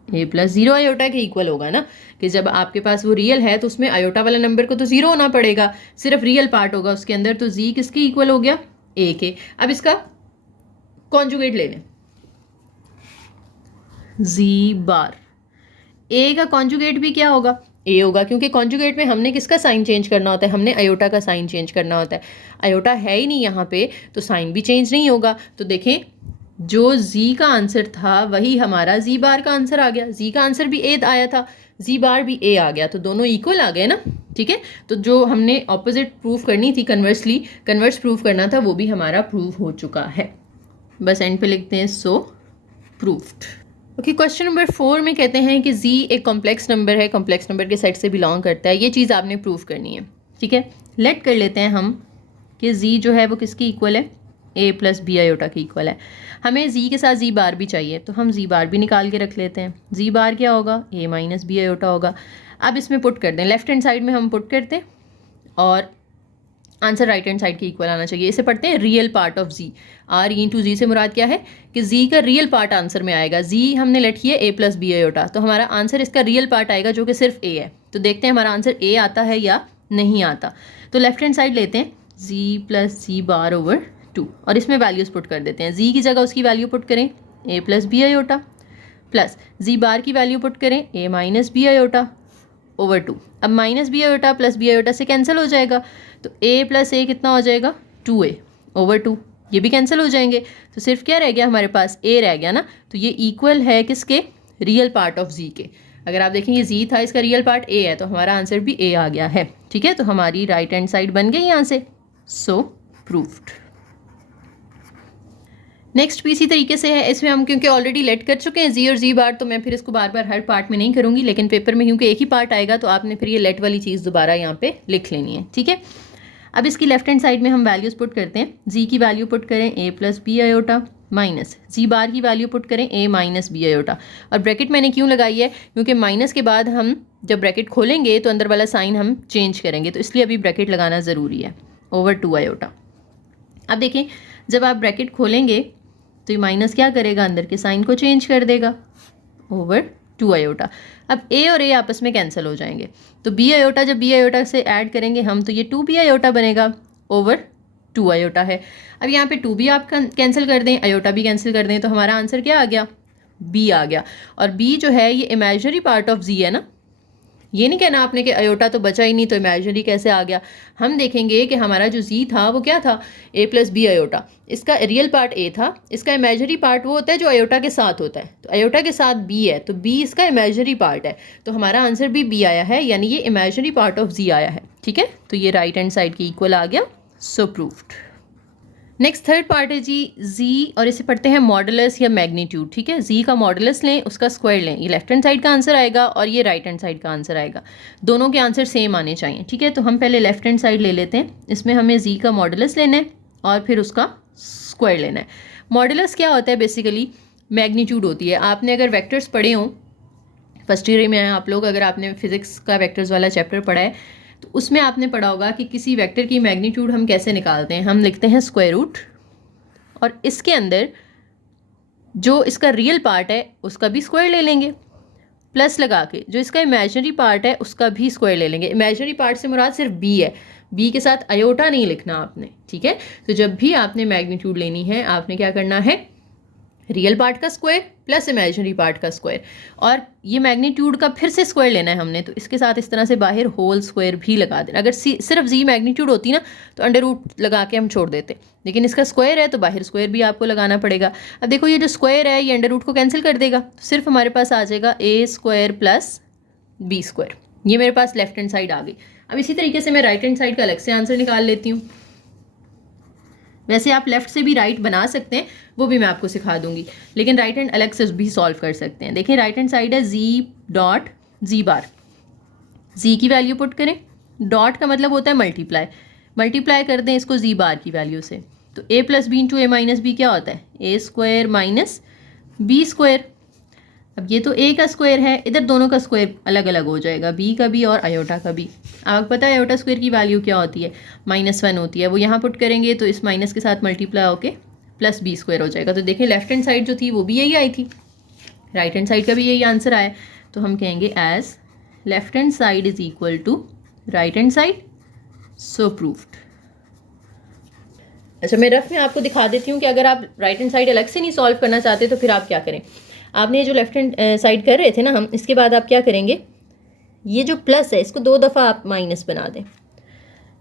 ए प्लस 0 आयोटा के इक्वल होगा ना, कि जब आपके पास वो रियल है तो उसमें आयोटा वाला नंबर को तो 0 होना पड़ेगा, सिर्फ रियल पार्ट होगा उसके अंदर, तो जी किसके इक्वल हो गया, ए के। अब इसका कॉन्जुगेट ले लें, जी बार, ए का कॉन्जुगेट भी क्या होगा, ए होगा, क्योंकि कॉन्जुगेट में हमने किसका साइन चेंज करना होता है, हमने आयोटा का साइन चेंज करना होता है। आयोटा है ही नहीं यहाँ पे तो साइन भी चेंज नहीं होगा। तो देखें जो जी का आंसर था वही हमारा जी बार का आंसर आ गया, जी का आंसर भी ए आया था, जी बार भी ए आ गया, तो दोनों इक्वल आ गए ना। ठीक है, तो जो हमने ऑपोजिट प्रूफ करनी थी, कन्वर्स प्रूफ करना था, वो भी हमारा प्रूफ हो चुका है। बस एंड पे लिखते हैं सो प्रूफ्ड। ओके, क्वेश्चन नंबर 4 में कहते हैं कि जी एक कॉम्प्लेक्स नंबर है, कॉम्प्लेक्स नंबर के सेट से बिलोंग करता है, ये चीज़ आपने प्रूफ करनी है। ठीक है, लेट कर लेते हैं हम कि जी जो है वो किसकी इक्वल है, ए प्लस बी आयोटा की इक्वल है। हमें जी के साथ जी बार भी चाहिए, तो हम जी बार भी निकाल के रख लेते हैं। जी बार क्या होगा, ए माइनस बी आयोटा होगा। अब इसमें पुट कर दें, लेफ्ट हैंड साइड में हम पुट करते हैं और आंसर राइट हैंड साइड के इक्वल आना चाहिए। इसे पढ़ते हैं real part of z, R E into z से मुराद क्या है कि जी का रियल पार्ट आंसर में आएगा। जी हमने लेट किया ए प्लस बी आयोटा, तो हमारा आंसर इसका रियल पार्ट आएगा जो कि सिर्फ ए है। तो देखते हैं हमारा आंसर ए आता है या नहीं आता। तो लेफ्ट हैंड साइड लेते हैं, जी प्लस जी बार ओवर 2 और इसमें वैल्यूज़ पुट कर देते हैं। जी की जगह उसकी वैल्यू पुट करें a plus B iota, plus z bar की वैल्यू पुट करें a minus b iota over 2। अब minus b iota plus B iota से कैंसिल हो जाएगा, तो ए प्लस ए कितना हो जाएगा, 2a ओवर 2, ये भी कैंसिल हो जाएंगे। तो सिर्फ क्या रह गया हमारे पास, ए रह गया ना। तो ये इक्वल है किसके, रियल पार्ट ऑफ जी के। अगर आप देखेंगे जी था, इसका रियल पार्ट ए है, तो हमारा आंसर भी ए आ गया है। ठीक है, तो हमारी राइट हैंड साइड बन गई यहाँ से, सो प्रूफ्ड। नेक्स्ट भी इसी तरीके से है, इसमें हम क्योंकि ऑलरेडी लेट कर चुके हैं जी और जी बार, तो मैं फिर इसको बार बार हर पार्ट में नहीं करूँगी, लेकिन पेपर में क्योंकि एक ही पार्ट आएगा तो आपने फिर ये लेट वाली चीज़ दोबारा यहाँ पे लिख लेनी है। ठीक है, अब इसकी लेफ्ट हैंड साइड में हम वैल्यूज़ पुट करते हैं। जी की वैल्यू पुट करें a plus B iota, minus ji bar की वैल्यू पुट करें ए माइनस बी आयोटा। और ब्रैकेट मैंने क्यों लगाई है, क्योंकि माइनस के बाद हम जब ब्रैकेट खोलेंगे तो अंदर वाला साइन हम चेंज करेंगे, तो इसलिए अभी ब्रैकेट लगाना ज़रूरी है, ओवर 2 आयोटा। अब देखें जब आप ब्रैकेट खोलेंगे तो ये माइनस क्या करेगा, अंदर के साइन को चेंज कर देगा, ओवर 2 आयोटा। अब ए और ए आपस में कैंसिल हो जाएंगे, तो बी आयोटा जब बी आयोटा से ऐड करेंगे हम, तो ये 2b आयोटा बनेगा, ओवर 2 आयोटा है। अब यहाँ पे 2b आप कैंसिल कर दें, आयोटा भी कैंसिल कर दें, तो हमारा आंसर क्या आ गया, b आ गया। और b जो है ये इमेजिनरी पार्ट ऑफ जी है ना, ये नहीं कहना आपने कि आयोटा तो बचा ही नहीं तो इमेजिनरी कैसे आ गया। हम देखेंगे कि हमारा जो जी था वो क्या था, ए प्लस बी आयोटा, इसका रियल पार्ट ए था, इसका इमेजिनरी पार्ट वो होता है जो आयोटा के साथ होता है, तो आयोटा के साथ बी है, तो बी इसका इमेजिनरी पार्ट है, तो हमारा आंसर भी बी आया है, यानी ये इमेजिनरी पार्ट ऑफ जी आया है। ठीक है, तो ये राइट हैंड साइड की इक्वल आ गया, सो प्रूफ्ड। नेक्स्ट थर्ड पार्ट है जी और इसे पढ़ते हैं मॉडुलस या मैग्नीट्यूड। ठीक है, जी का मॉडुलस लें, उसका स्क्वायर लें, ये लेफ्ट हैंड साइड का आंसर आएगा और ये राइट हैंड साइड का आंसर आएगा, दोनों के आंसर सेम आने चाहिए। ठीक है, तो हम पहले लेफ्ट हैंड साइड ले लेते हैं, इसमें हमें जी का मॉडुलस लेना है और फिर उसका स्क्वायर लेना है। मॉडुलस क्या होता है, बेसिकली मैग्नीट्यूड होती है। आपने अगर वेक्टर्स पढ़े हों फर्स्ट ईयर में, आप लोग अगर आपने फिजिक्स का वेक्टर्स वाला चैप्टर पढ़ा है तो उसमें आपने पढ़ा होगा कि किसी वेक्टर की मैग्नीट्यूड हम कैसे निकालते हैं। हम लिखते हैं स्क्वायर रूट और इसके अंदर जो इसका रियल पार्ट है उसका भी स्क्वायर ले लेंगे, प्लस लगा के जो इसका इमेजिनरी पार्ट है उसका भी स्क्वायर ले लेंगे। इमेजिनरी पार्ट से मुराद सिर्फ बी है, बी के साथ आयोटा नहीं लिखना आपने। ठीक है, तो जब भी आपने मैग्नीट्यूड लेनी है आपने क्या करना है, रियल पार्ट का स्क्वायर प्लस इमेजिनरी पार्ट का स्क्वायर, और ये मैग्नीट्यूड का फिर से स्क्वायर लेना है हमने, तो इसके साथ इस तरह से बाहर होल स्क्वायर भी लगा देना। अगर सिर्फ जी मैग्नीट्यूड होती ना तो अंडर रूट लगा के हम छोड़ देते, लेकिन इसका स्क्वायर है तो बाहर स्क्वायर भी आपको लगाना पड़ेगा। अब देखो ये जो स्क्वायर है ये अंडर रूट को कैंसिल कर देगा, तो सिर्फ हमारे पास आ जाएगा ए स्क्वायर प्लस बी स्क्वायर, ये मेरे पास लेफ्ट हैंड साइड आ गई। अब इसी तरीके से मैं राइट हैंड साइड का अलग से आंसर निकाल लेती हूँ। वैसे आप लेफ्ट से भी राइट बना सकते हैं, वो भी मैं आपको सिखा दूंगी, लेकिन राइट हैंड अलग से भी सॉल्व कर सकते हैं। देखिए राइट हैंड साइड है जी डॉट जी बार, जी की वैल्यू पुट करें, डॉट का मतलब होता है मल्टीप्लाई, मल्टीप्लाई कर दें इसको जी बार की वैल्यू से, तो ए plus B into A minus B क्या होता है, ए स्क्वायर माइनस बी स्क्वायर। अब ये तो ए का स्क्वायर है, इधर दोनों का स्क्वायर अलग अलग हो जाएगा, बी का भी और आयोटा का भी। आपको पता है आयोटा स्क्वायर की वैल्यू क्या होती है, -1 होती है, वो यहाँ पुट करेंगे तो इस माइनस के साथ मल्टीप्लाई होके प्लस बी स्क्वायर हो जाएगा। तो देखें लेफ्ट हैंड साइड जो थी वो भी यही आई थी, राइट हैंड साइड का भी यही आंसर आया, तो हम कहेंगे as left hand side is equal to right hand side, so proved. अच्छा, मैं रफ में आपको दिखा देती हूँ कि अगर आप राइट हैंड साइड अलग से नहीं सॉल्व करना चाहते तो फिर आप क्या करें। आपने जो लेफ्ट हैंड साइड कर रहे थे ना हम, इसके बाद आप क्या करेंगे, ये जो प्लस है इसको 2 दफ़ा आप माइनस बना दें।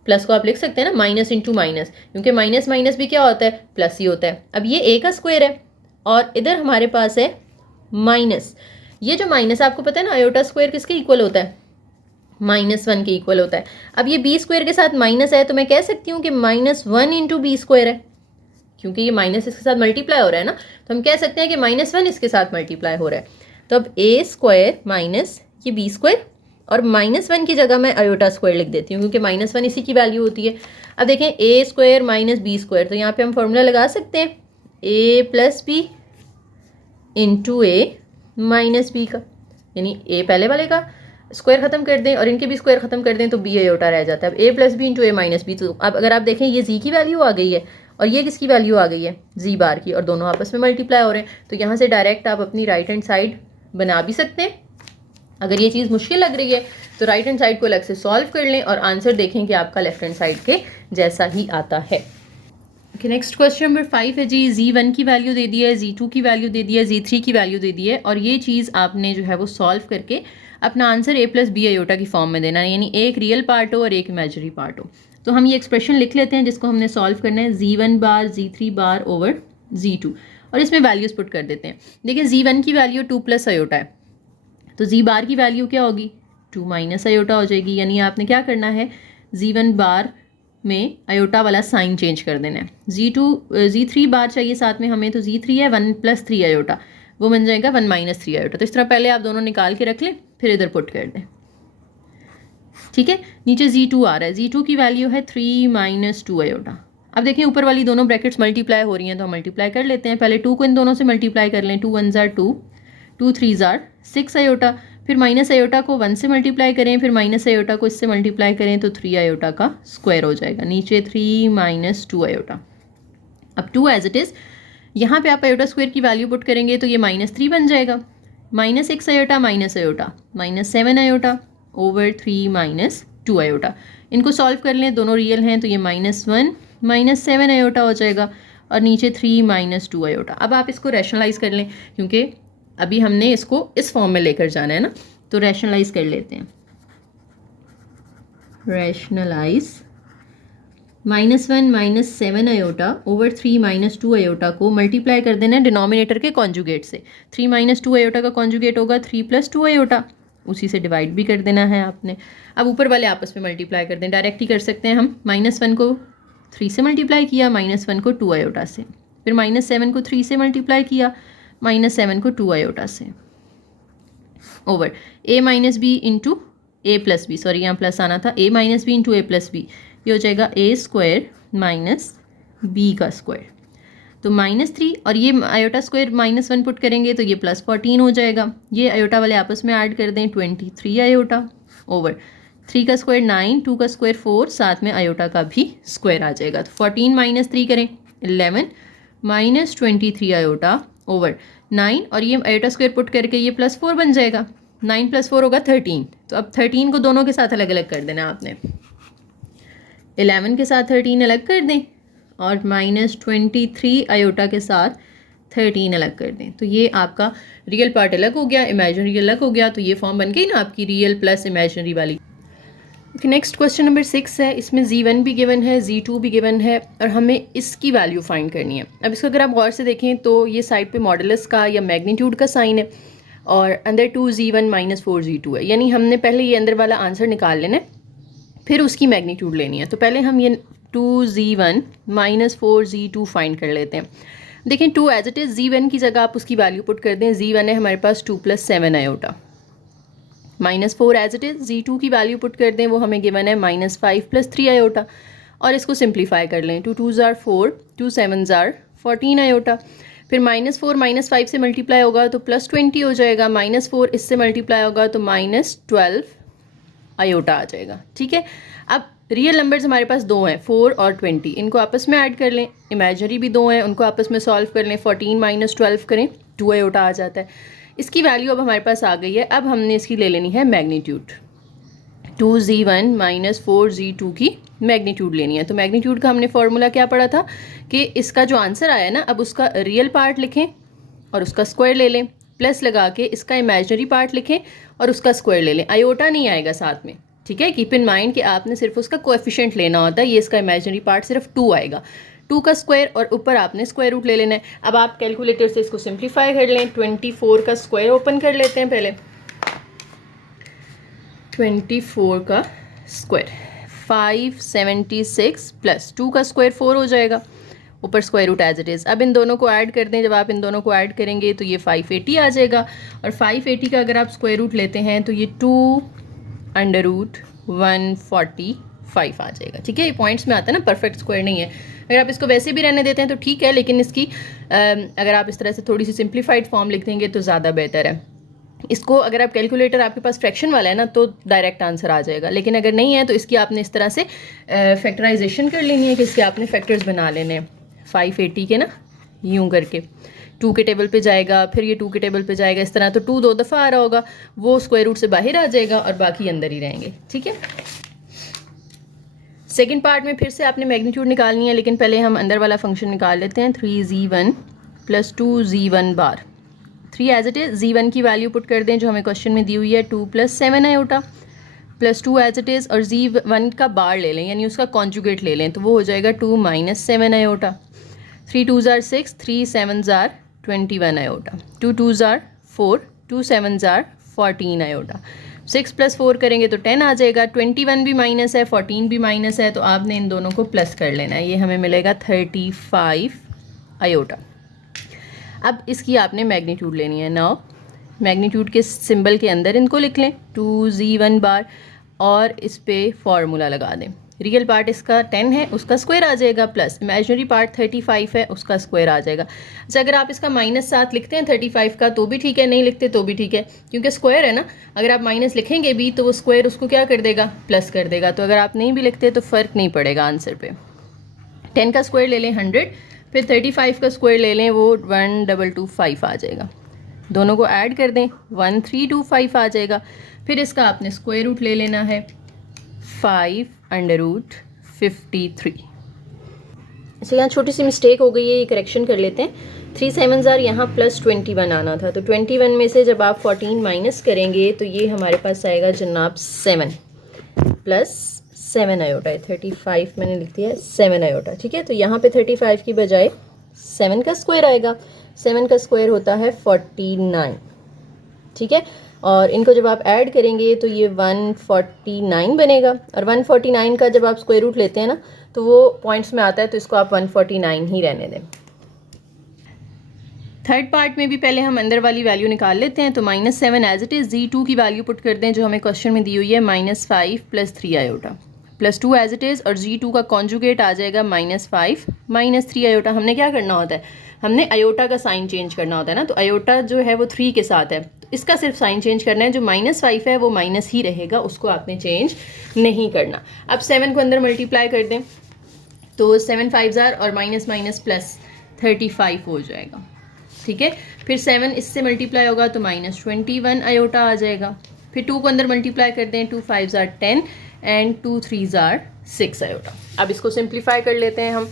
प्लस को आप लिख सकते हैं ना माइनस इंटू माइनस, क्योंकि माइनस माइनस भी क्या होता है, प्लस ही होता है। अब ये ए का स्क्वायर है और इधर हमारे पास है माइनस। ये जो माइनस आपको पता है ना, आयोटा स्क्वायर किसके इक्वल होता है, -1 के इक्वल होता है। अब ये बी स्क्वायर के साथ माइनस है तो मैं कह सकती हूँ कि -1 इंटू बी स्क्वायर है, क्योंकि ये माइनस इसके साथ मल्टीप्लाई हो रहा है ना, तो हम कह सकते हैं कि -1 इसके साथ मल्टीप्लाई हो रहा है। तो अब ए स्क्वायर माइनस ये बी स्क्वायर और -1 की जगह मैं आयोटा स्क्वायर लिख देती हूँ, क्योंकि -1 इसी की वैल्यू होती है। अब देखें ए स्क्वायर माइनस बी स्क्वायर, तो यहाँ पे हम फॉर्मूला लगा सकते हैं ए plus B into A minus B का, यानी ए पहले वाले का स्क्वायर खत्म कर दें और इनके भी स्क्वायर खत्म कर दें तो बी आयोटा रह जाता है। अब ए plus B into A minus B, तो अब अगर आप देखें ये जी की वैल्यू आ गई है और ये किसकी वैल्यू आ गई है, जी बार की, और दोनों आपस में मल्टीप्लाई हो रहे हैं। तो यहाँ से डायरेक्ट आप अपनी राइट हैंड साइड बना भी सकते हैं। अगर ये चीज़ मुश्किल लग रही है तो राइट हैंड साइड को अलग से सॉल्व कर लें और आंसर देखें कि आपका लेफ्ट हैंड साइड के जैसा ही आता है। ओके, नेक्स्ट क्वेश्चन नंबर 5 है जी। Z1 की वैल्यू दे दी है, Z2 की वैल्यू दे दी है, Z3 की वैल्यू दे दी है और ये चीज़ आपने जो है वो सॉल्व करके अपना answer a plus B iota की फॉर्म में देना है, यानी एक रियल पार्ट हो और एक इमेजिनरी पार्ट हो। तो हम ये एक्सप्रेशन लिख लेते हैं जिसको हमने सॉल्व करना है, Z1 बार Z3 बार ओवर Z2, और इसमें वैल्यूज़ पुट कर देते हैं। देखिए Z1 की वैल्यू 2 प्लस आयोटा है, तो Z बार की वैल्यू क्या होगी, 2 माइनस आयोटा हो जाएगी। यानी आपने क्या करना है, Z1 बार में आयोटा वाला साइन चेंज कर देना है। Z3 बार चाहिए साथ में हमें, तो Z3 है 1 प्लस 3 आयोटा, वो बन जाएगा 1 माइनस 3 आयोटा। तो इस तरह पहले आप दोनों निकाल के रख लें, फिर इधर पुट कर दें। ठीक है, नीचे Z2 आ रहा है, Z2 की वैल्यू है 3 माइनस 2 आयोटा। अब देखें ऊपर वाली दोनों ब्रैकेट्स मल्टीप्लाई हो रही हैं, तो हम मल्टीप्लाई कर लेते हैं। पहले 2 को इन दोनों से मल्टीप्लाई कर लें, 2 1 जार 2, 2 3 जार 6 आयोटा, फिर माइनस आयोटा को 1 से मल्टीप्लाई करें, फिर माइनस आयोटा को इससे मल्टीप्लाई करें तो 3 आयोटा का स्क्वायर हो जाएगा। नीचे 3 माइनस 2 आयोटा। अब 2 एज इट इज़, यहाँ पे आप आयोटा स्क्वायर की वैल्यू पुट करेंगे तो ये -3 बन जाएगा। -6 iota -7 iota over 3 minus 2 iota. इनको सॉल्व कर लें, दोनों रियल हैं, तो ये -1 -7 आयोटा हो जाएगा और नीचे 3 माइनस 2 आयोटा। अब आप इसको रैशनलाइज कर लें, क्योंकि अभी हमने इसको इस फॉर्म में लेकर जाना है ना, तो रैशनलाइज कर लेते हैं। Rationalise -1 -7 iota over 3 minus 2 iota को मल्टीप्लाई कर देना है डिनोमिनेटर के कॉन्जुगेट से। 3 माइनस 2 आयोटा का कॉन्जुगेट होगा 3 प्लस 2 आयोटा, उसी से डिवाइड भी कर देना है आपने। अब ऊपर वाले आपस में मल्टीप्लाई कर दें, डायरेक्ट ही कर सकते हैं हम। -1 को 3 से मल्टीप्लाई किया, -1 को 2 आयोटा से, फिर -7 को 3 से मल्टीप्लाई किया, -7 को 2 आयोटा से, over a minus b into a plus b, sorry यहाँ प्लस आना था, a minus b into a plus b, ये हो जाएगा a स्क्वायर माइनस बी का स्क्वायर। तो -3 और ये आयोटा स्क्वायर -1 पुट करेंगे तो ये +14 हो जाएगा। ये आयोटा वाले आपस में ऐड कर दें, 23 आयोटा ओवर 3 का स्क्वायर 9, 2 का स्क्वायर 4, साथ में आयोटा का भी स्क्वायर आ जाएगा। तो 14 माइनस 3 करें 11 माइनस 23 आयोटा ओवर 9, और ये आयोटा स्क्वायर पुट करके ये +4 बन जाएगा। 9 + 4 होगा 13। तो अब 13 को दोनों के साथ अलग अलग कर देना आपने, 11 के साथ 13 अलग कर दें और -23 आयोटा के साथ 13 अलग कर दें। तो ये आपका रियल पार्ट अलग हो गया, इमेजिनरी अलग हो गया। तो ये फॉर्म बन गई ना आपकी रियल प्लस इमेजिनरी वाली। नेक्स्ट क्वेश्चन नंबर 6 है। इसमें Z1 भी गिवन है, Z2 भी गिवन है और हमें इसकी वैल्यू फाइंड करनी है। अब इसको अगर आप गौर से देखें तो ये साइड पे मॉडुलस का या मैग्नीट्यूड का साइन है और अंदर 2Z1 - 4Z2 है, यानी हमने पहले ये अंदर वाला आंसर निकाल लेना है, फिर उसकी मैग्नीट्यूड लेनी है। तो पहले हम ये 2Z1 - 4Z2 फाइंड कर लेते हैं। देखें 2 एज इट इज़, Z1 की जगह आप उसकी वैल्यू पुट कर दें। Z1 है हमारे पास 2 + 7 iota, -4 as it is. Z2 की वैल्यू पुट कर दें, वो हमें गिवन है -5 + 3 आयोटा, और इसको सिंप्लीफाई कर लें। 2 2 जार 4, 2 7 जार 14 आयोटा, फिर -4 -5 से मल्टीप्लाई होगा तो +20 हो जाएगा, -4 इससे मल्टीप्लाई होगा तो -12 आयोटा आ जाएगा। ठीक है, अब रियल नंबर्स हमारे पास दो हैं, 4 और 20, इनको आपस में ऐड कर लें। इमेजिनरी भी दो हैं, उनको आपस में सॉल्व कर लें। 14 - 12 करें, 2 आयोटा आ जाता है। इसकी वैल्यू अब हमारे पास आ गई है। अब हमने इसकी ले लेनी है मैग्नीट्यूड, 2z1 माइनस 4z2 की मैग्नीट्यूड लेनी है। तो मैग्नीट्यूड का हमने फॉर्मूला क्या पढ़ा था कि इसका जो आंसर आया ना, अब उसका रियल पार्ट लिखें और उसका स्क्वायर ले लें, प्लस लगा के इसका इमेजिनरी पार्ट लिखें और उसका स्क्वायर ले लें। आयोटा नहीं आएगा साथ में, ठीक है। कीप इन माइंड कि आपने सिर्फ उसका कोएफिशिएंट लेना होता है। ये इसका इमेजिनरी पार्ट सिर्फ 2 आएगा, 2 का स्क्वायर और ऊपर आपने स्क्वायर रूट ले लेना है। अब आप कैलकुलेटर से इसको सिंप्लीफाई कर लें। 24 का स्क्वायर ओपन कर लेते हैं पहले। 24 का स्क्वायर 576 प्लस 2 का स्क्वायर 4 हो जाएगा, ऊपर square root as it is. अब इन दोनों को ऐड कर दें। जब आप इन दोनों को ऐड करेंगे तो ये 580 आ जाएगा, और 580 का अगर आप स्क्वायर रूट लेते हैं तो ये 2√145 आ जाएगा, ठीक है। ये पॉइंट्स में आता है ना, परफेक्ट स्क्वायर नहीं है। अगर आप इसको वैसे भी रहने देते हैं तो ठीक है, लेकिन इसकी अगर आप इस तरह से थोड़ी सी सिंप्लीफाइड फॉर्म लिख देंगे तो ज़्यादा बेहतर है। इसको अगर आप कैलकुलेटर आपके पास फ्रैक्शन वाला है ना तो डायरेक्ट आंसर आ जाएगा, लेकिन अगर नहीं है तो इसकी आपने इस तरह से फैक्टराइजेशन कर लेनी है कि इसके आपने फैक्टर्स बना लेने हैं 580 के ना, यूं करके 2 के टेबल पे जाएगा, फिर ये 2 के टेबल पे जाएगा, इस तरह। तो 2 2 दफ़ा आ रहा होगा, वो स्क्वायर रूट से बाहर आ जाएगा और बाकी अंदर ही रहेंगे, ठीक है। सेकेंड पार्ट में फिर से आपने मैग्नीट्यूड निकालनी है, लेकिन पहले हम अंदर वाला फंक्शन निकाल लेते हैं। 3z1 plus 2z1 bar, 3 as it is. z1 की वैल्यू पुट कर दें जो हमें क्वेश्चन में दी हुई है, 2 + 7 iota plus 2 as it is, और z1 का बार ले लें, यानी उसका कॉन्जुगेट ले लें, तो वो हो जाएगा 2 - 7 iota. 3 2s are 6, 3 7s are 21 iota, 2 2s are 4, 2 7s are 14 iota. 6 + 4 करेंगे तो 10 आ जाएगा। 21 भी माइनस है, 14 भी माइनस है, तो आपने इन दोनों को प्लस कर लेना है। ये हमें मिलेगा 35 आयोटा। अब इसकी आपने मैग्नीट्यूड लेनी है। नाउ मैग्नीट्यूड के सिंबल के अंदर इनको लिख लें, 2z1 बार, और इस पे फॉर्मूला लगा दें। रियल पार्ट इसका 10 है, उसका स्क्वायर आ जाएगा, प्लस इमेजिनरी पार्ट 35 है, उसका स्क्वायर आ जाएगा। अच्छा, अगर आप इसका -7 लिखते हैं 35 का तो भी ठीक है, नहीं लिखते तो भी ठीक है, क्योंकि स्क्वायर है ना। अगर आप माइनस लिखेंगे भी तो वो स्क्वायर उसको क्या कर देगा, प्लस कर देगा। तो अगर आप नहीं भी लिखते तो फ़र्क नहीं पड़ेगा आंसर पे। 10 का स्क्वायर ले लें 100, फिर 35 का स्क्वायर ले लें, वो 1225 आ जाएगा। दोनों को ऐड कर दें, 1325 आ जाएगा। फिर इसका आपने स्क्वायर रूट ले लेना है 5√53। अच्छा, यहाँ छोटी सी मिस्टेक हो गई है, ये करेक्शन कर लेते हैं। 3 7s are यहाँ प्लस 21 आना था, तो 21 में से जब आप 14 माइनस करेंगे तो ये हमारे पास आएगा जनाब 7 + 7 आयोटा है। 35 मैंने लिख दिया है, 7 आयोटा, ठीक है। तो यहाँ पे 35 की बजाय 7 का स्क्वायर आएगा। 7 का स्क्वायर होता है 49, ठीक है। और इनको जब आप ऐड करेंगे तो ये 149 बनेगा, और 149 का जब आप स्क्वायर रूट लेते हैं ना तो वो पॉइंट्स में आता है, तो इसको आप 149 ही रहने दें। थर्ड पार्ट में भी पहले हम अंदर वाली वैल्यू निकाल लेते हैं। तो -7 एज इट इज़, z2 की वैल्यू पुट कर दें जो हमें क्वेश्चन में दी हुई है, -5 + 3 iota, plus 2 as it is, और z2 का कॉन्जुगेट आ जाएगा -5 - 3 आयोटा। हमने क्या करना होता है, हमने आयोटा का साइन चेंज करना होता है ना। तो आयोटा जो है वो 3 के साथ है, तो इसका सिर्फ साइन चेंज करना है। जो -5 है वो माइनस ही रहेगा, उसको आपने चेंज नहीं करना। अब 7 को अंदर मल्टीप्लाई कर दें तो 7 5s are, और माइनस माइनस प्लस 35 हो जाएगा, ठीक है। फिर 7 इससे मल्टीप्लाई होगा तो -21 आयोटा आ जाएगा। फिर 2 को अंदर मल्टीप्लाई कर दें, 2 5s are 10 and 2 3s are 6 iota. अब इसको सिंप्लीफाई कर लेते हैं हम।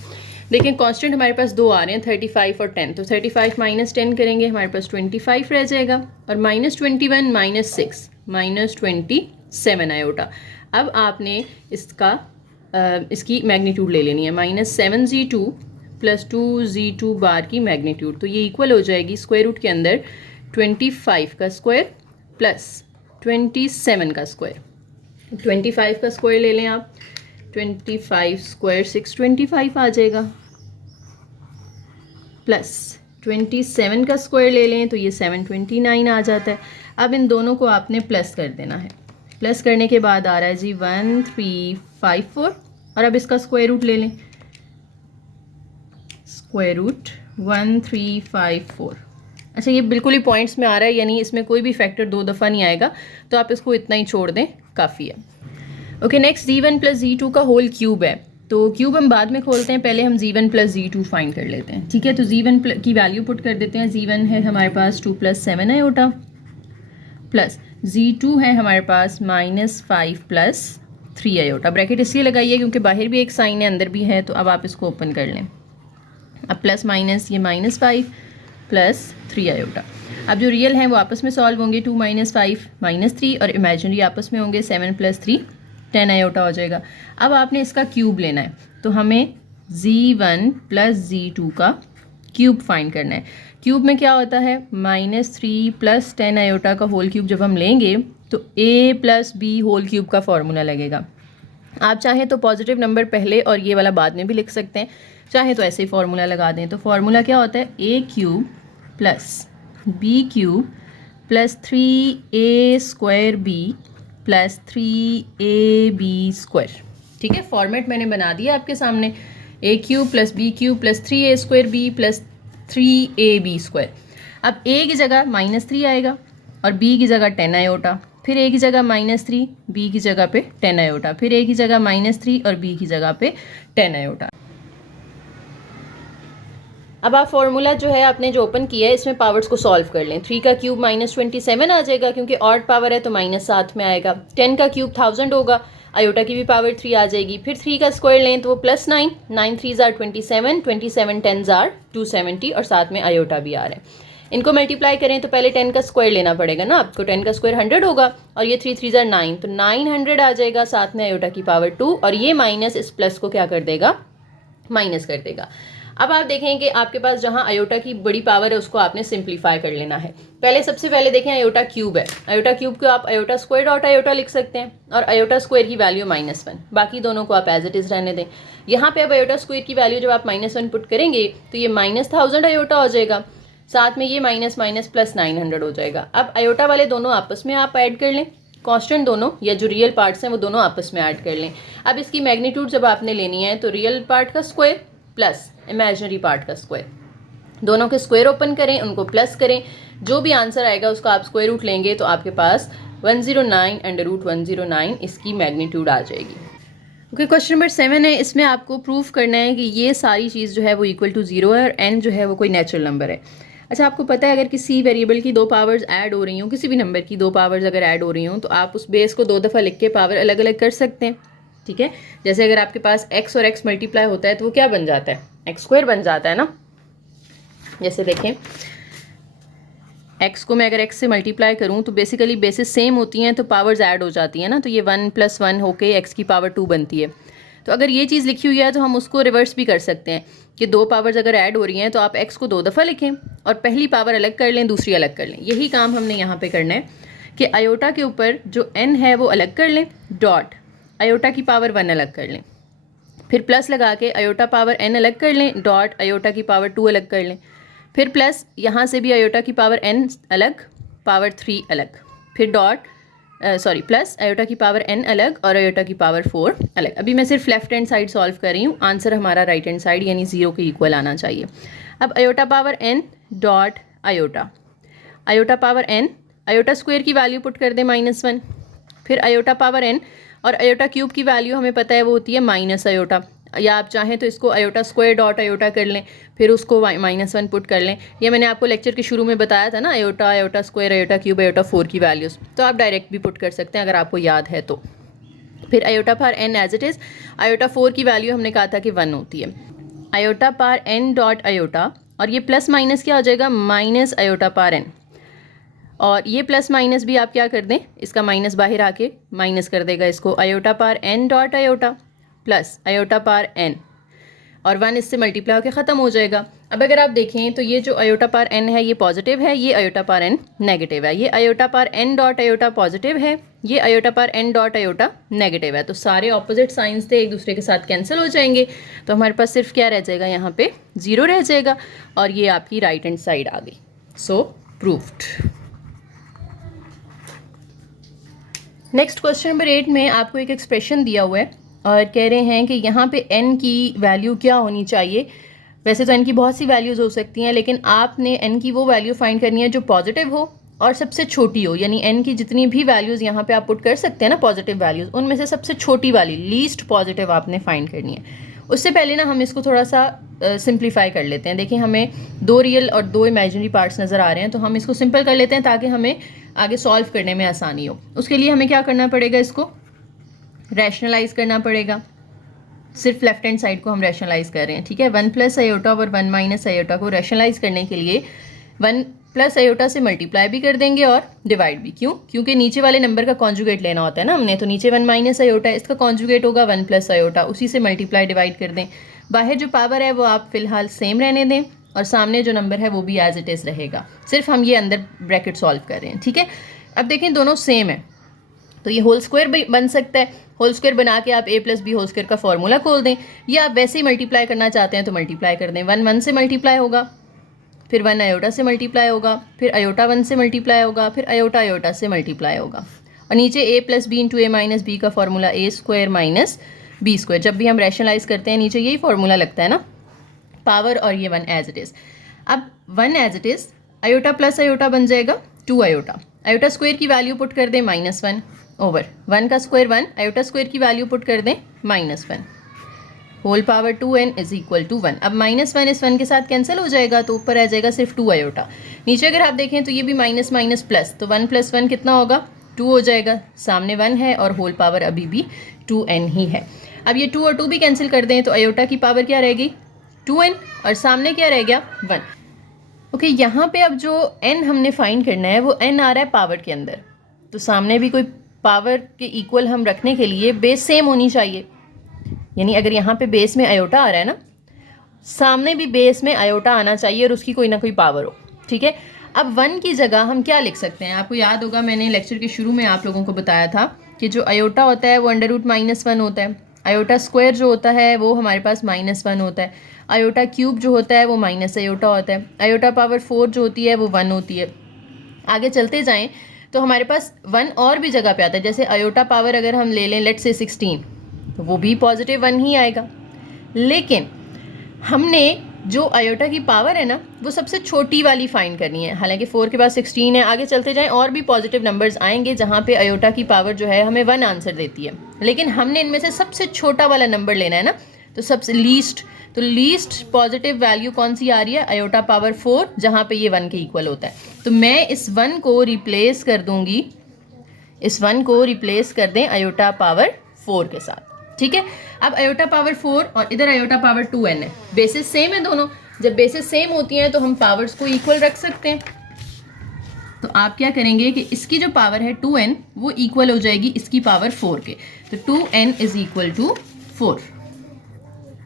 देखें कांस्टेंट हमारे पास 2 आ रहे हैं, 35 और 10। तो 35 - 10 करेंगे, हमारे पास 25 रह जाएगा, और -21 - 6 -27 आयोटा। अब आपने इसकी मैग्नीट्यूड ले लेनी है, -7z2 + 2z2 बार की मैग्नीट्यूड। तो ये इक्वल हो जाएगी स्क्वायर रूट के अंदर 25 का स्क्वायर प्लस 27 का स्क्वायर। 25 का स्क्वायर ले लें आप, 25 स्क्वायर 625 आ जाएगा, प्लस 27 का स्क्वायर ले लें तो ये 729 आ जाता है। अब इन दोनों को आपने प्लस कर देना है। प्लस करने के बाद आ रहा है जी 1354, और अब इसका स्क्वायर रूट ले लें, स्क्वायर रूट 1354। अच्छा, ये बिल्कुल ही पॉइंट्स में आ रहा है, यानी इसमें कोई भी फैक्टर 2 दफ़ा नहीं आएगा, तो आप इसको इतना ही छोड़ दें, काफ़ी है। ओके, नेक्स्ट z1 + z2 का होल क्यूब है। तो क्यूब हम बाद में खोलते हैं, पहले हम z1 प्लस z2 फाइंड कर लेते हैं। ठीक है, तो z1 की वैल्यू पुट कर देते हैं। z1 है हमारे पास 2 + 7 आयोटा, प्लस z2 है हमारे पास -5 + 3 आयोटा। ब्रैकेट इसलिए लगाइए क्योंकि बाहर भी एक साइन है अंदर भी है, तो अब आप इसको ओपन कर लें। अब प्लस माइनस ये -5 + 3 आयोटा। अब जो रियल हैं वो आपस में सॉल्व होंगे, 2 - 5 -3, और इमेजिनरी आपस में होंगे 7 + 3 10 आयोटा हो जाएगा। अब आपने इसका क्यूब लेना है, तो हमें z1 + z2 का क्यूब फाइंड करना है। क्यूब में क्या होता है, -3 + 10 आयोटा का होल क्यूब जब हम लेंगे तो a + b होल क्यूब का फॉर्मूला लगेगा। आप चाहें तो पॉजिटिव नंबर पहले और ये वाला बाद में भी लिख सकते हैं, चाहे तो ऐसे ही फार्मूला लगा दें। तो फार्मूला क्या होता है, a³ + b³ + 3a² b + 3ab²। ठीक है, फॉर्मेट मैंने बना दिया आपके सामने, a³ + b³ + 3a² b + 3ab²। अब a की जगह -3 आएगा और b की जगह 10 आयोटा, फिर a की जगह -3, b की जगह पे 10 आयोटा, फिर a की जगह -3 और b की जगह पे 10 आयोटा। अब आप फॉर्मूला जो है आपने जो ओपन किया है इसमें पावर्स को सॉल्व कर लें। 3 का क्यूब -27 आ जाएगा क्योंकि ऑड पावर है तो -7 में आएगा। 10 का क्यूब 1000 होगा, आयोटा की भी पावर 3 आ जाएगी। फिर 3 का स्क्वायर लें तो वो +9, 9 3s are 27, 27 10s are 270 और साथ में आयोटा भी आ रहा है। इनको मल्टीप्लाई करें तो पहले 10 का स्क्वायर लेना पड़ेगा ना आपको, 10 का स्क्वायर 100 होगा और ये 3 3s are 9, तो 900 आ जाएगा, साथ में आयोटा की पावर 2, और ये माइनस इस प्लस को क्या कर देगा, माइनस कर देगा। अब आप देखें कि आपके पास जहां आयोटा की बड़ी पावर है उसको आपने सिंप्लीफाई कर लेना है। सबसे पहले देखें आयोटा क्यूब है, आयोटा क्यूब को आप आयोटा स्क्वायर डॉट आयोटा लिख सकते हैं और आयोटा स्क्वायर की वैल्यू -1, बाकी दोनों को आप एज इट इज़ रहने दें। यहाँ पे अब आयोटा स्क्वायर की वैल्यू जब आप -1 पुट करेंगे तो ये -1000 आयोटा हो जाएगा, साथ में ये माइनस माइनस प्लस 900 हो जाएगा। अब आयोटा वाले दोनों आपस में आप ऐड कर लें, कांस्टेंट दोनों या जो रियल पार्ट्स हैं वो दोनों आपस में ऐड कर लें। अब इसकी मैग्नीट्यूड जब आपने लेनी है तो रियल पार्ट का स्क्वायर प्लस इमेजिनरी पार्ट का स्क्वायर, दोनों के स्क्वायर ओपन करें, उनको प्लस करें, जो भी आंसर आएगा उसका आप स्क्वायर रूट लेंगे तो आपके पास 109 इसकी मैग्नीट्यूड आ जाएगी। ओके, क्वेश्चन नंबर 7 है, इसमें आपको प्रूफ करना है कि ये सारी चीज़ जो है वो इक्वल टू 0 है और n जो है वो कोई नेचुरल नंबर है। अच्छा, आपको पता है अगर किसी वेरिएबल की 2 पावर्स ऐड हो रही हों, किसी भी नंबर की 2 पावर्स अगर ऐड हो रही हों तो आप उस बेस को 2 दफ़ा लिख के पावर अलग अलग कर सकते हैं। ठीक है, जैसे अगर आपके पास x और x मल्टीप्लाई होता है तो वो क्या बन जाता है, x² बन जाता है ना। जैसे देखें x को मैं अगर x से मल्टीप्लाई करूं तो बेसिकली बेसिस सेम होती हैं तो पावर्स ऐड हो जाती हैं ना, तो ये 1 + 1 होके x की पावर 2 बनती है। तो अगर ये चीज़ लिखी हुई है तो हम उसको रिवर्स भी कर सकते हैं कि 2 पावर्स अगर ऐड हो रही हैं तो आप x को 2 दफ़ा लिखें और पहली पावर अलग कर लें, दूसरी अलग कर लें। यही काम हमने यहाँ पे करना है कि आयोटा के ऊपर जो n है वो अलग कर लें, डॉट आयोटा की पावर 1 अलग कर लें, फिर प्लस लगा के आयोटा पावर n अलग कर लें, डॉट आयोटा की पावर 2 अलग कर लें, फिर प्लस यहाँ से भी आयोटा की पावर n अलग, पावर 3 अलग, फिर डॉट प्लस आयोटा की पावर n अलग और आयोटा की पावर 4 अलग। अभी मैं सिर्फ लेफ्ट हैंड साइड सॉल्व कर रही हूँ, आंसर हमारा राइट हैंड साइड यानी 0 के इक्वल आना चाहिए। अब iota power n dot iota, iota power n, iota square की वैल्यू पुट कर दें -1, फिर आयोटा पावर n और आयोटा क्यूब की वैल्यू हमें पता है वो होती है माइनस आयोटा, या आप चाहें तो इसको आयोटा स्क्वायर डॉट आयोटा कर लें, फिर उसको -1 पुट कर लें। ये मैंने आपको लेक्चर के शुरू में बताया था ना, iota, iota square, iota cube, iota 4 की वैल्यूज़, तो आप डायरेक्ट भी पुट कर सकते हैं अगर आपको याद है तो। फिर iota power n as it is, iota 4 की वैल्यू हमने कहा था कि 1 होती है, iota power n dot iota, और ये प्लस माइनस क्या हो जाएगा, माइनस आयोटा पावर n, और ये प्लस माइनस भी आप क्या कर दें, इसका माइनस बाहर आके माइनस कर देगा इसको, iota power n dot iota plus iota power n, और 1 इससे मल्टीप्लाई होकर ख़त्म हो जाएगा। अब अगर आप देखें तो ये जो आयोटा पावर n है ये पॉजिटिव है, ये आयोटा पावर n नेगेटिव है, ये iota power n dot iota positive है, ये iota power n dot iota negative है, तो सारे ऑपोजिट साइंस थे एक दूसरे के साथ कैंसिल हो जाएंगे, तो हमारे पास सिर्फ क्या रह जाएगा, यहाँ पे 0 रह जाएगा और ये आपकी राइट हैंड साइड आ गई। सो प्रूफ्ड। नेक्स्ट क्वेश्चन नंबर 8 में आपको एक एक्सप्रेशन दिया हुआ है और कह रहे हैं कि यहाँ पे n की वैल्यू क्या होनी चाहिए। वैसे तो n की बहुत सी वैल्यूज़ हो सकती हैं, लेकिन आपने n की वो वैल्यू फाइंड करनी है जो पॉजिटिव हो और सबसे छोटी हो, यानी n की जितनी भी वैल्यूज़ यहाँ पे आप पुट कर सकते हैं ना पॉजिटिव वैल्यूज़, उनमें से सबसे छोटी वाली लीस्ट पॉजिटिव आपने फाइंड करनी है। उससे पहले ना हम इसको थोड़ा सा सिंप्लीफाई कर लेते हैं। देखिए हमें 2 रियल और 2 इमेजिनरी पार्ट्स नज़र आ रहे हैं, तो हम इसको सिंपल कर लेते हैं ताकि हमें आगे सॉल्व करने में आसानी हो। उसके लिए हमें क्या करना पड़ेगा, इसको रैशनलाइज करना पड़ेगा। सिर्फ लेफ्ट हैंड साइड को हम रैशनलाइज कर रहे हैं, ठीक है। 1 प्लस आयोटा और 1 माइनस आयोटा को रैशनलाइज करने के लिए 1 प्लस आयोटा से मल्टीप्लाई भी कर देंगे और डिवाइड भी। क्यों? क्योंकि नीचे वाले नंबर का कॉन्जुगेट लेना होता है ना हमने, तो नीचे 1 माइनस आयोटा है, इसका कॉन्जुगेट होगा 1 प्लस आयोटा, उसी से मल्टीप्लाई डिवाइड कर दें। बाहर जो पावर है वो आप फिलहाल सेम रहने दें और सामने जो नंबर है वो भी एज इट इज़ रहेगा। सिर्फ हम ये अंदर ब्रैकेट सॉल्व कर रहे हैं, ठीक है। अब देखें दोनों सेम है, तो ये होल स्क्वायर भी बन सकता है। होल स्क्वायर बना के आप a plus b whole square का फॉर्मूला खोल दें, या आप वैसे ही मल्टीप्लाई करना चाहते हैं तो मल्टीप्लाई कर दें। 1 1 से मल्टीप्लाई होगा, फिर 1 आयोटा से मल्टीप्लाई होगा, फिर आयोटा 1 से मल्टीप्लाई होगा, फिर आयोटा आयोटा से मल्टीप्लाई होगा। और नीचे a plus B into A minus B का formula a square minus B square. जब भी हम रैशनलाइज करते हैं नीचे यही फॉर्मूला लगता है ना, पावर और ये 1 एज इट इज़। अब 1 as it is, iota plus iota बन जाएगा 2 आयोटा। आयोटा स्क्वायर की वैल्यू पुट कर दें -1 ओवर 1 का स्क्वायर 1, आयोटा स्क्वायर की वैल्यू पुट कर दें -1, whole power 2n is equal to 1। अब -1 इस 1 के साथ कैंसिल हो जाएगा, तो ऊपर आ जाएगा सिर्फ 2 आयोटा। नीचे अगर आप देखें तो ये भी माइनस माइनस प्लस, तो 1 प्लस 1 कितना होगा, 2 हो जाएगा। सामने 1 है और होल पावर अभी भी 2n ही है। अब ये 2 और 2 भी कैंसिल कर दें तो आयोटा की पावर क्या रहेगी, 2n, और सामने क्या रह गया, 1। ओके, यहाँ पे अब जो n हमने फाइंड करना है वो n आ रहा है पावर के अंदर, तो सामने भी कोई पावर के इक्वल हम रखने के लिए बेस सेम होनी चाहिए। यानी अगर यहाँ पे बेस में आयोटा आ रहा है ना, सामने भी बेस में आयोटा आना चाहिए और उसकी कोई ना कोई पावर हो, ठीक है। अब 1 की जगह हम क्या लिख सकते हैं, आपको याद होगा मैंने लेक्चर के शुरू में आप लोगों को बताया था कि जो आयोटा होता है वो √-1 होता है, आयोटा स्क्वायर जो होता है वो हमारे पास -1 होता है, आयोटा क्यूब जो होता है वो माइनस आयोटा होता है, आयोटा पावर 4 जो होती है वो 1 होती है। आगे चलते जाएं तो हमारे पास 1 और भी जगह पे आता है, जैसे आयोटा पावर अगर हम ले लें लेट से 16, तो वो भी पॉजिटिव 1 ही आएगा। लेकिन हमने जो आयोटा की पावर है ना वो सबसे छोटी वाली फाइंड करनी है। हालांकि 4 के बाद 16 है, आगे चलते जाएं और भी पॉजिटिव नंबर्स आएंगे जहाँ पे आयोटा की पावर जो है हमें 1 आंसर देती है, लेकिन हमने इनमें से सबसे छोटा वाला नंबर लेना है ना, तो सबसे लीस्ट पॉजिटिव वैल्यू कौन सी आ रही है, आयोटा पावर 4, जहाँ पे ये 1 के इक्वल होता है। तो मैं इस 1 को रिप्लेस कर दूंगी, इस 1 को रिप्लेस कर दें आयोटा पावर 4 के साथ, ठीक है। अब आयोटा पावर 4 और इधर आयोटा पावर 2n है, बेसिस सेम है दोनों। जब बेसिस सेम होती हैं तो हम पावर्स को इक्वल रख सकते हैं। तो आप क्या करेंगे कि इसकी जो पावर है 2n वो इक्वल हो जाएगी इसकी पावर 4 के, तो 2n is equal to 4,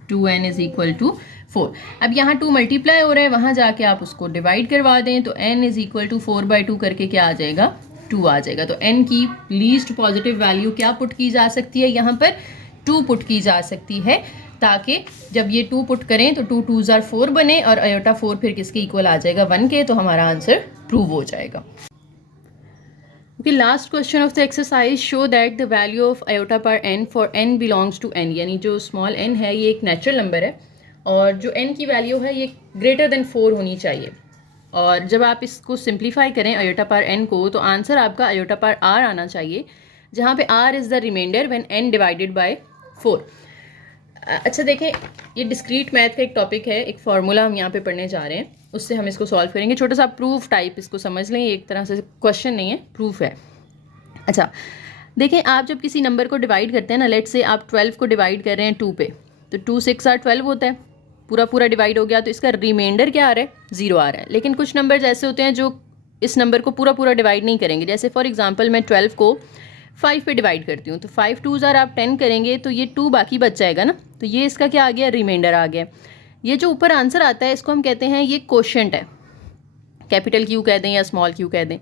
2n is equal to 4। अब यहाँ 2 मल्टीप्लाई हो रहा है, वहाँ जाके आप उसको डिवाइड करवा दें, तो n इज इक्वल टू 4/2 करके क्या आ जाएगा, 2 आ जाएगा। तो n की लीस्ट पॉजिटिव वैल्यू क्या पुट की जा सकती है, यहाँ पर 2 पुट की जा सकती है, ताकि जब ये 2 पुट करें तो 2 2s are 4 बने और आयोटा 4 फिर किसके इक्वल आ जाएगा, 1 के, तो हमारा आंसर प्रूव हो जाएगा। Okay, last question of the exercise, show that the value of iota power n for n belongs to n, यानी जो स्मॉल n है ये एक नेचुरल नंबर है और जो n की वैल्यू है ये ग्रेटर देन 4 होनी चाहिए। और जब आप इसको सिंप्लीफाई करें आयोटा पर n को, तो आंसर आपका आयोटा पर r आना चाहिए, जहाँ पे r is the remainder when n divided by 4। अच्छा देखें, ये डिस्क्रीट मैथ का एक टॉपिक है, एक फार्मूला हम यहाँ पे पढ़ने जा रहे हैं, उससे हम इसको सॉल्व करेंगे। छोटा सा प्रूफ टाइप इसको समझ लें, एक तरह से क्वेश्चन नहीं है, प्रूफ है। अच्छा देखें, आप जब किसी नंबर को डिवाइड करते हैं ना, लेट से आप 12 को डिवाइड कर रहे हैं 2 पे, तो 2 6 are 12 होता है, पूरा डिवाइड हो गया, तो इसका रिमाइंडर क्या आ रहा है, 0 आ रहा है। लेकिन कुछ नंबर ऐसे होते हैं जो इस नंबर को पूरा डिवाइड नहीं करेंगे, जैसे फॉर एग्जाम्पल मैं 12 को 5 पे डिवाइड करती हूँ, तो 5 2s are आप 10 करेंगे तो ये 2 बाकी बच जाएगा ना, तो ये इसका क्या आ गया, रिमाइंडर आ गया। ये जो ऊपर आंसर आता है इसको हम कहते हैं ये कोशेंट है, कैपिटल Q कह दें या स्मॉल q कह दें,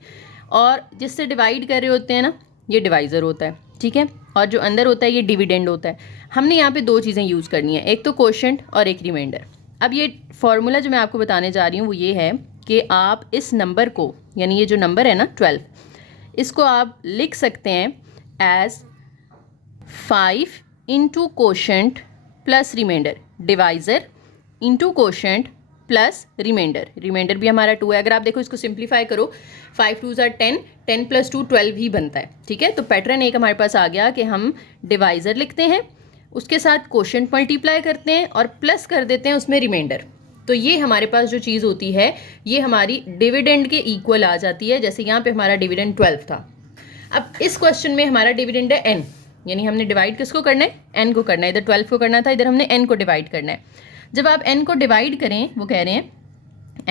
और जिससे डिवाइड कर रहे होते हैं ना ये डिवाइज़र होता है, ठीक है, और जो अंदर होता है ये डिविडेंड होता है। हमने यहाँ पे 2 चीज़ें यूज़ करनी है, एक तो कोशेंट और एक रिमाइंडर। अब ये फॉर्मूला जो मैं आपको बताने जा रही हूँ वो ये है कि आप इस नंबर को, यानी ये जो नंबर है ना 12, इसको आप लिख सकते हैं as 5 into quotient plus remainder, divisor into quotient plus remainder, remainder भी हमारा 2 है। अगर आप देखो इसको सिंप्लीफाई करो, 5 2 ज़ा 10, 10 + 2 12 ही बनता है, ठीक है। तो पैटर्न एक हमारे पास आ गया कि हम डिवाइज़र लिखते हैं, उसके साथ कोशेंट मल्टीप्लाई करते हैं और प्लस कर देते हैं उसमें रिमाइंडर। तो ये हमारे पास जो चीज़ होती है ये हमारी डिविडेंड के इक्वल आ जाती है। जैसे यहाँ पे हमारा डिविडेंड 12 था। अब इस क्वेश्चन में हमारा डिविडेंड है n, यानी हमने डिवाइड किसको करना है, n को करना है। इधर 12 को करना था, इधर हमने n को डिवाइड करना है। जब आप n को डिवाइड करें, वो कह रहे हैं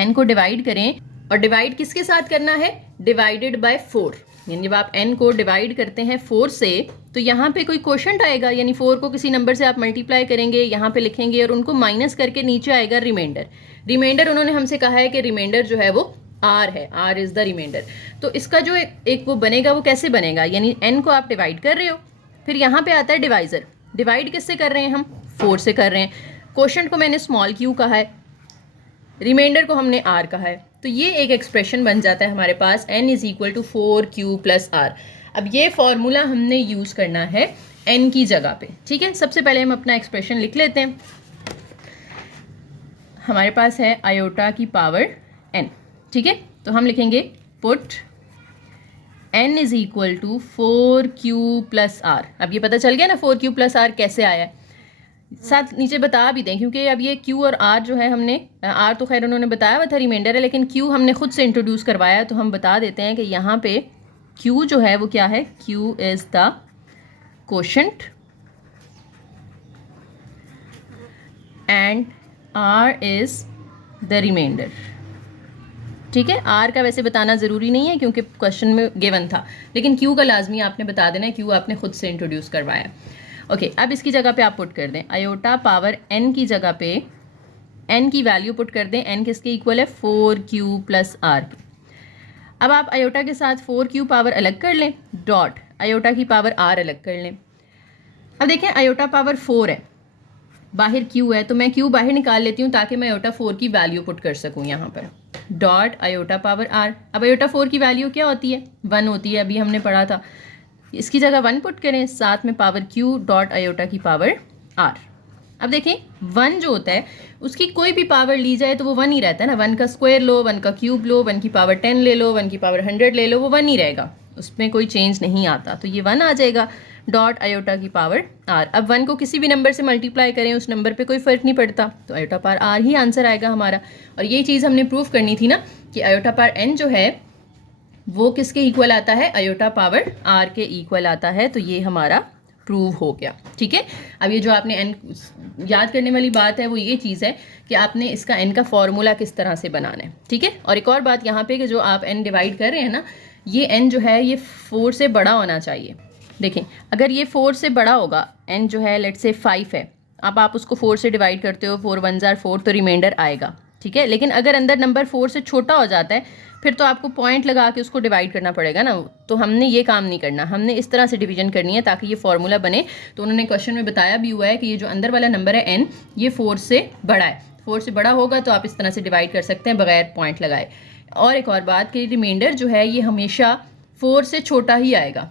n को डिवाइड करें, और डिवाइड किसके साथ करना है, डिवाइडेड बाय 4। यानी जब आप n को डिवाइड करते हैं 4 से तो यहाँ पे कोई क्वोशंट आएगा, यानी 4 को किसी नंबर से आप मल्टीप्लाई करेंगे, यहाँ पे लिखेंगे और उनको माइनस करके नीचे आएगा रिमाइंडर। रिमाइंडर उन्होंने हमसे कहा है कि रिमाइंडर जो है वो r है, r इज़ द रिमाइंडर। तो इसका जो एक वो बनेगा, वो कैसे बनेगा, यानी n को आप डिवाइड कर रहे हो, फिर यहाँ पे आता है डिवाइज़र। डिवाइड किससे कर रहे हैं हम, 4 से कर रहे हैं। क्वोशंट को मैंने स्मॉल q कहा है, रिमाइंडर को हमने r कहा है। तो ये एक एक्सप्रेशन बन जाता है हमारे पास, n = 4q + r। अब ये फॉर्मूला हमने यूज़ करना है n की जगह पे, ठीक है। सबसे पहले हम अपना एक्सप्रेशन लिख लेते हैं। हमारे पास है आयोटा की पावर n, ठीक है। तो हम लिखेंगे पुट n = 4q + r। अब ये पता चल गया ना 4q + r कैसे आया है, साथ नीचे बता भी दें, क्योंकि अब ये q और r जो है हमने, r तो खैर उन्होंने बताया हुआ था रिमाइंडर है, लेकिन q हमने खुद से इंट्रोड्यूस करवाया। तो हम बता देते हैं कि यहाँ पे q जो है वो क्या है, q is the quotient and r is the remainder, ठीक है। r का वैसे बताना ज़रूरी नहीं है क्योंकि क्वेश्चन में गिवन था, लेकिन q का लाजमी आपने बता देना है, q आपने खुद से इंट्रोड्यूस करवाया। ओके, अब इसकी जगह पे आप पुट कर दें आयोटा पावर n की जगह पे n की वैल्यू पुट कर दें। n किसके इक्वल है, 4q + r। अब आप आयोटा के साथ 4q पावर अलग कर लें, डॉट आयोटा की पावर r अलग कर लें। अब देखें आयोटा पावर 4 है, बाहर q है, तो मैं q बाहर निकाल लेती हूँ ताकि मैं आयोटा 4 की वैल्यू पुट कर सकूँ यहाँ पर, डॉट आयोटा पावर r। अब आयोटा 4 की वैल्यू क्या होती है, 1 होती है, अभी हमने पढ़ा था। इसकी जगह 1 पुट करें, साथ में पावर q डॉट आयोटा की पावर r। अब देखें 1 जो होता है उसकी कोई भी पावर ली जाए तो वो 1 ही रहता है ना। 1 का स्क्वायर लो, 1 का क्यूब लो, 1 की पावर 10 ले लो, 1 की पावर 100 ले लो, वो 1 ही रहेगा, उसमें कोई चेंज नहीं आता। तो ये 1 आ जाएगा, डॉट आयोटा की पावर r। अब 1 को किसी भी नंबर से मल्टीप्लाई करें, उस नंबर पे कोई फ़र्क नहीं पड़ता, तो आयोटा पावर r ही आंसर आएगा हमारा। और ये चीज़ हमने प्रूव करनी थी ना कि आयोटा पावर n जो है वो किसके इक्वल आता है, आयोटा पावर r के इक्वल आता है। तो ये हमारा प्रूव हो गया, ठीक है। अब ये जो आपने n याद करने वाली बात है वो ये चीज़ है कि आपने इसका n का फॉर्मूला किस तरह से बनाना है, ठीक है। और एक और बात यहाँ पे कि जो आप n डिवाइड कर रहे हैं ना, ये n जो है ये 4 से बड़ा होना चाहिए। देखें अगर ये 4 से बड़ा होगा, n जो है लेट्स से 5 है, अब आप उसको 4 से डिवाइड करते हो, 4 1 ज़ार 4, तो रिमाइंडर आएगा, ठीक है। लेकिन अगर अंदर नंबर 4 से छोटा हो जाता है फिर तो आपको पॉइंट लगा के उसको डिवाइड करना पड़ेगा ना। तो हमने ये काम नहीं करना, हमने इस तरह से डिवीजन करनी है ताकि ये फॉर्मूला बने। तो उन्होंने क्वेश्चन में बताया भी हुआ है कि ये जो अंदर वाला नंबर है n, ये 4 से बड़ा है। 4 से बड़ा होगा तो आप इस तरह से डिवाइड कर सकते हैं बगैर पॉइंट लगाए। और एक और बात कि रिमाइंडर जो है ये हमेशा 4 से छोटा ही आएगा,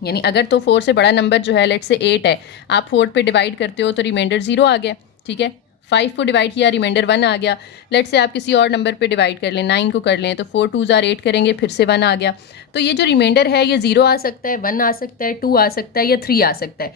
यानी अगर तो 4 से बड़ा नंबर जो है लेट्स से 8 है, आप 4 पे डिवाइड करते हो तो रिमाइंडर 0 आ गया, ठीक है। 5 को डिवाइड किया, रिमाइंडर 1 आ गया। लेट्स से आप किसी और नंबर पे डिवाइड कर लें, 9 को कर लें, तो 4 2 ज़ार 8 करेंगे, फिर से 1 आ गया। तो ये जो रिमाइंडर है ये 0 आ सकता है, 1 आ सकता है, 2 आ सकता है या 3 आ सकता है।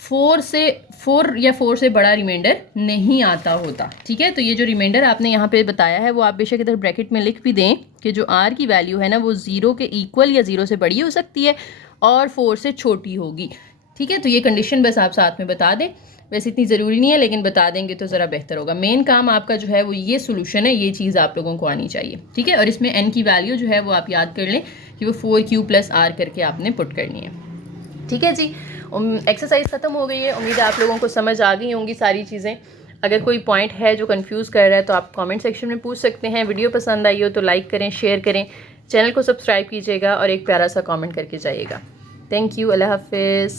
4 या 4 से बड़ा रिमाइंडर नहीं आता होता, ठीक है। तो ये जो रिमाइंडर आपने यहाँ पे बताया है वो आप बेशक इधर ब्रैकेट में लिख भी दें कि जो r की वैल्यू है ना वो 0 के इक्वल या 0 से बड़ी हो सकती है और 4 से छोटी होगी, ठीक है। तो ये कंडीशन बस आप साथ में बता दें, वैसे इतनी ज़रूरी नहीं है लेकिन बता देंगे तो ज़रा बेहतर होगा। मेन काम आपका जो है वो ये सोल्यूशन है, ये चीज़ आप लोगों को आनी चाहिए, ठीक है। और इसमें n की वैल्यू जो है वो आप याद कर लें कि वो 4q + r करके आपने पुट करनी है, ठीक है जी। एक्सरसाइज ख़त्म हो गई है, उम्मीद है आप लोगों को समझ आ गई होंगी सारी चीज़ें। अगर कोई पॉइंट है जो कंफ्यूज कर रहा है तो आप कमेंट सेक्शन में पूछ सकते हैं। वीडियो पसंद आई हो तो लाइक करें, शेयर करें, चैनल को सब्सक्राइब कीजिएगा और एक प्यारा सा कमेंट करके जाइएगा। थैंक यू, अल्लाह हाफिज़।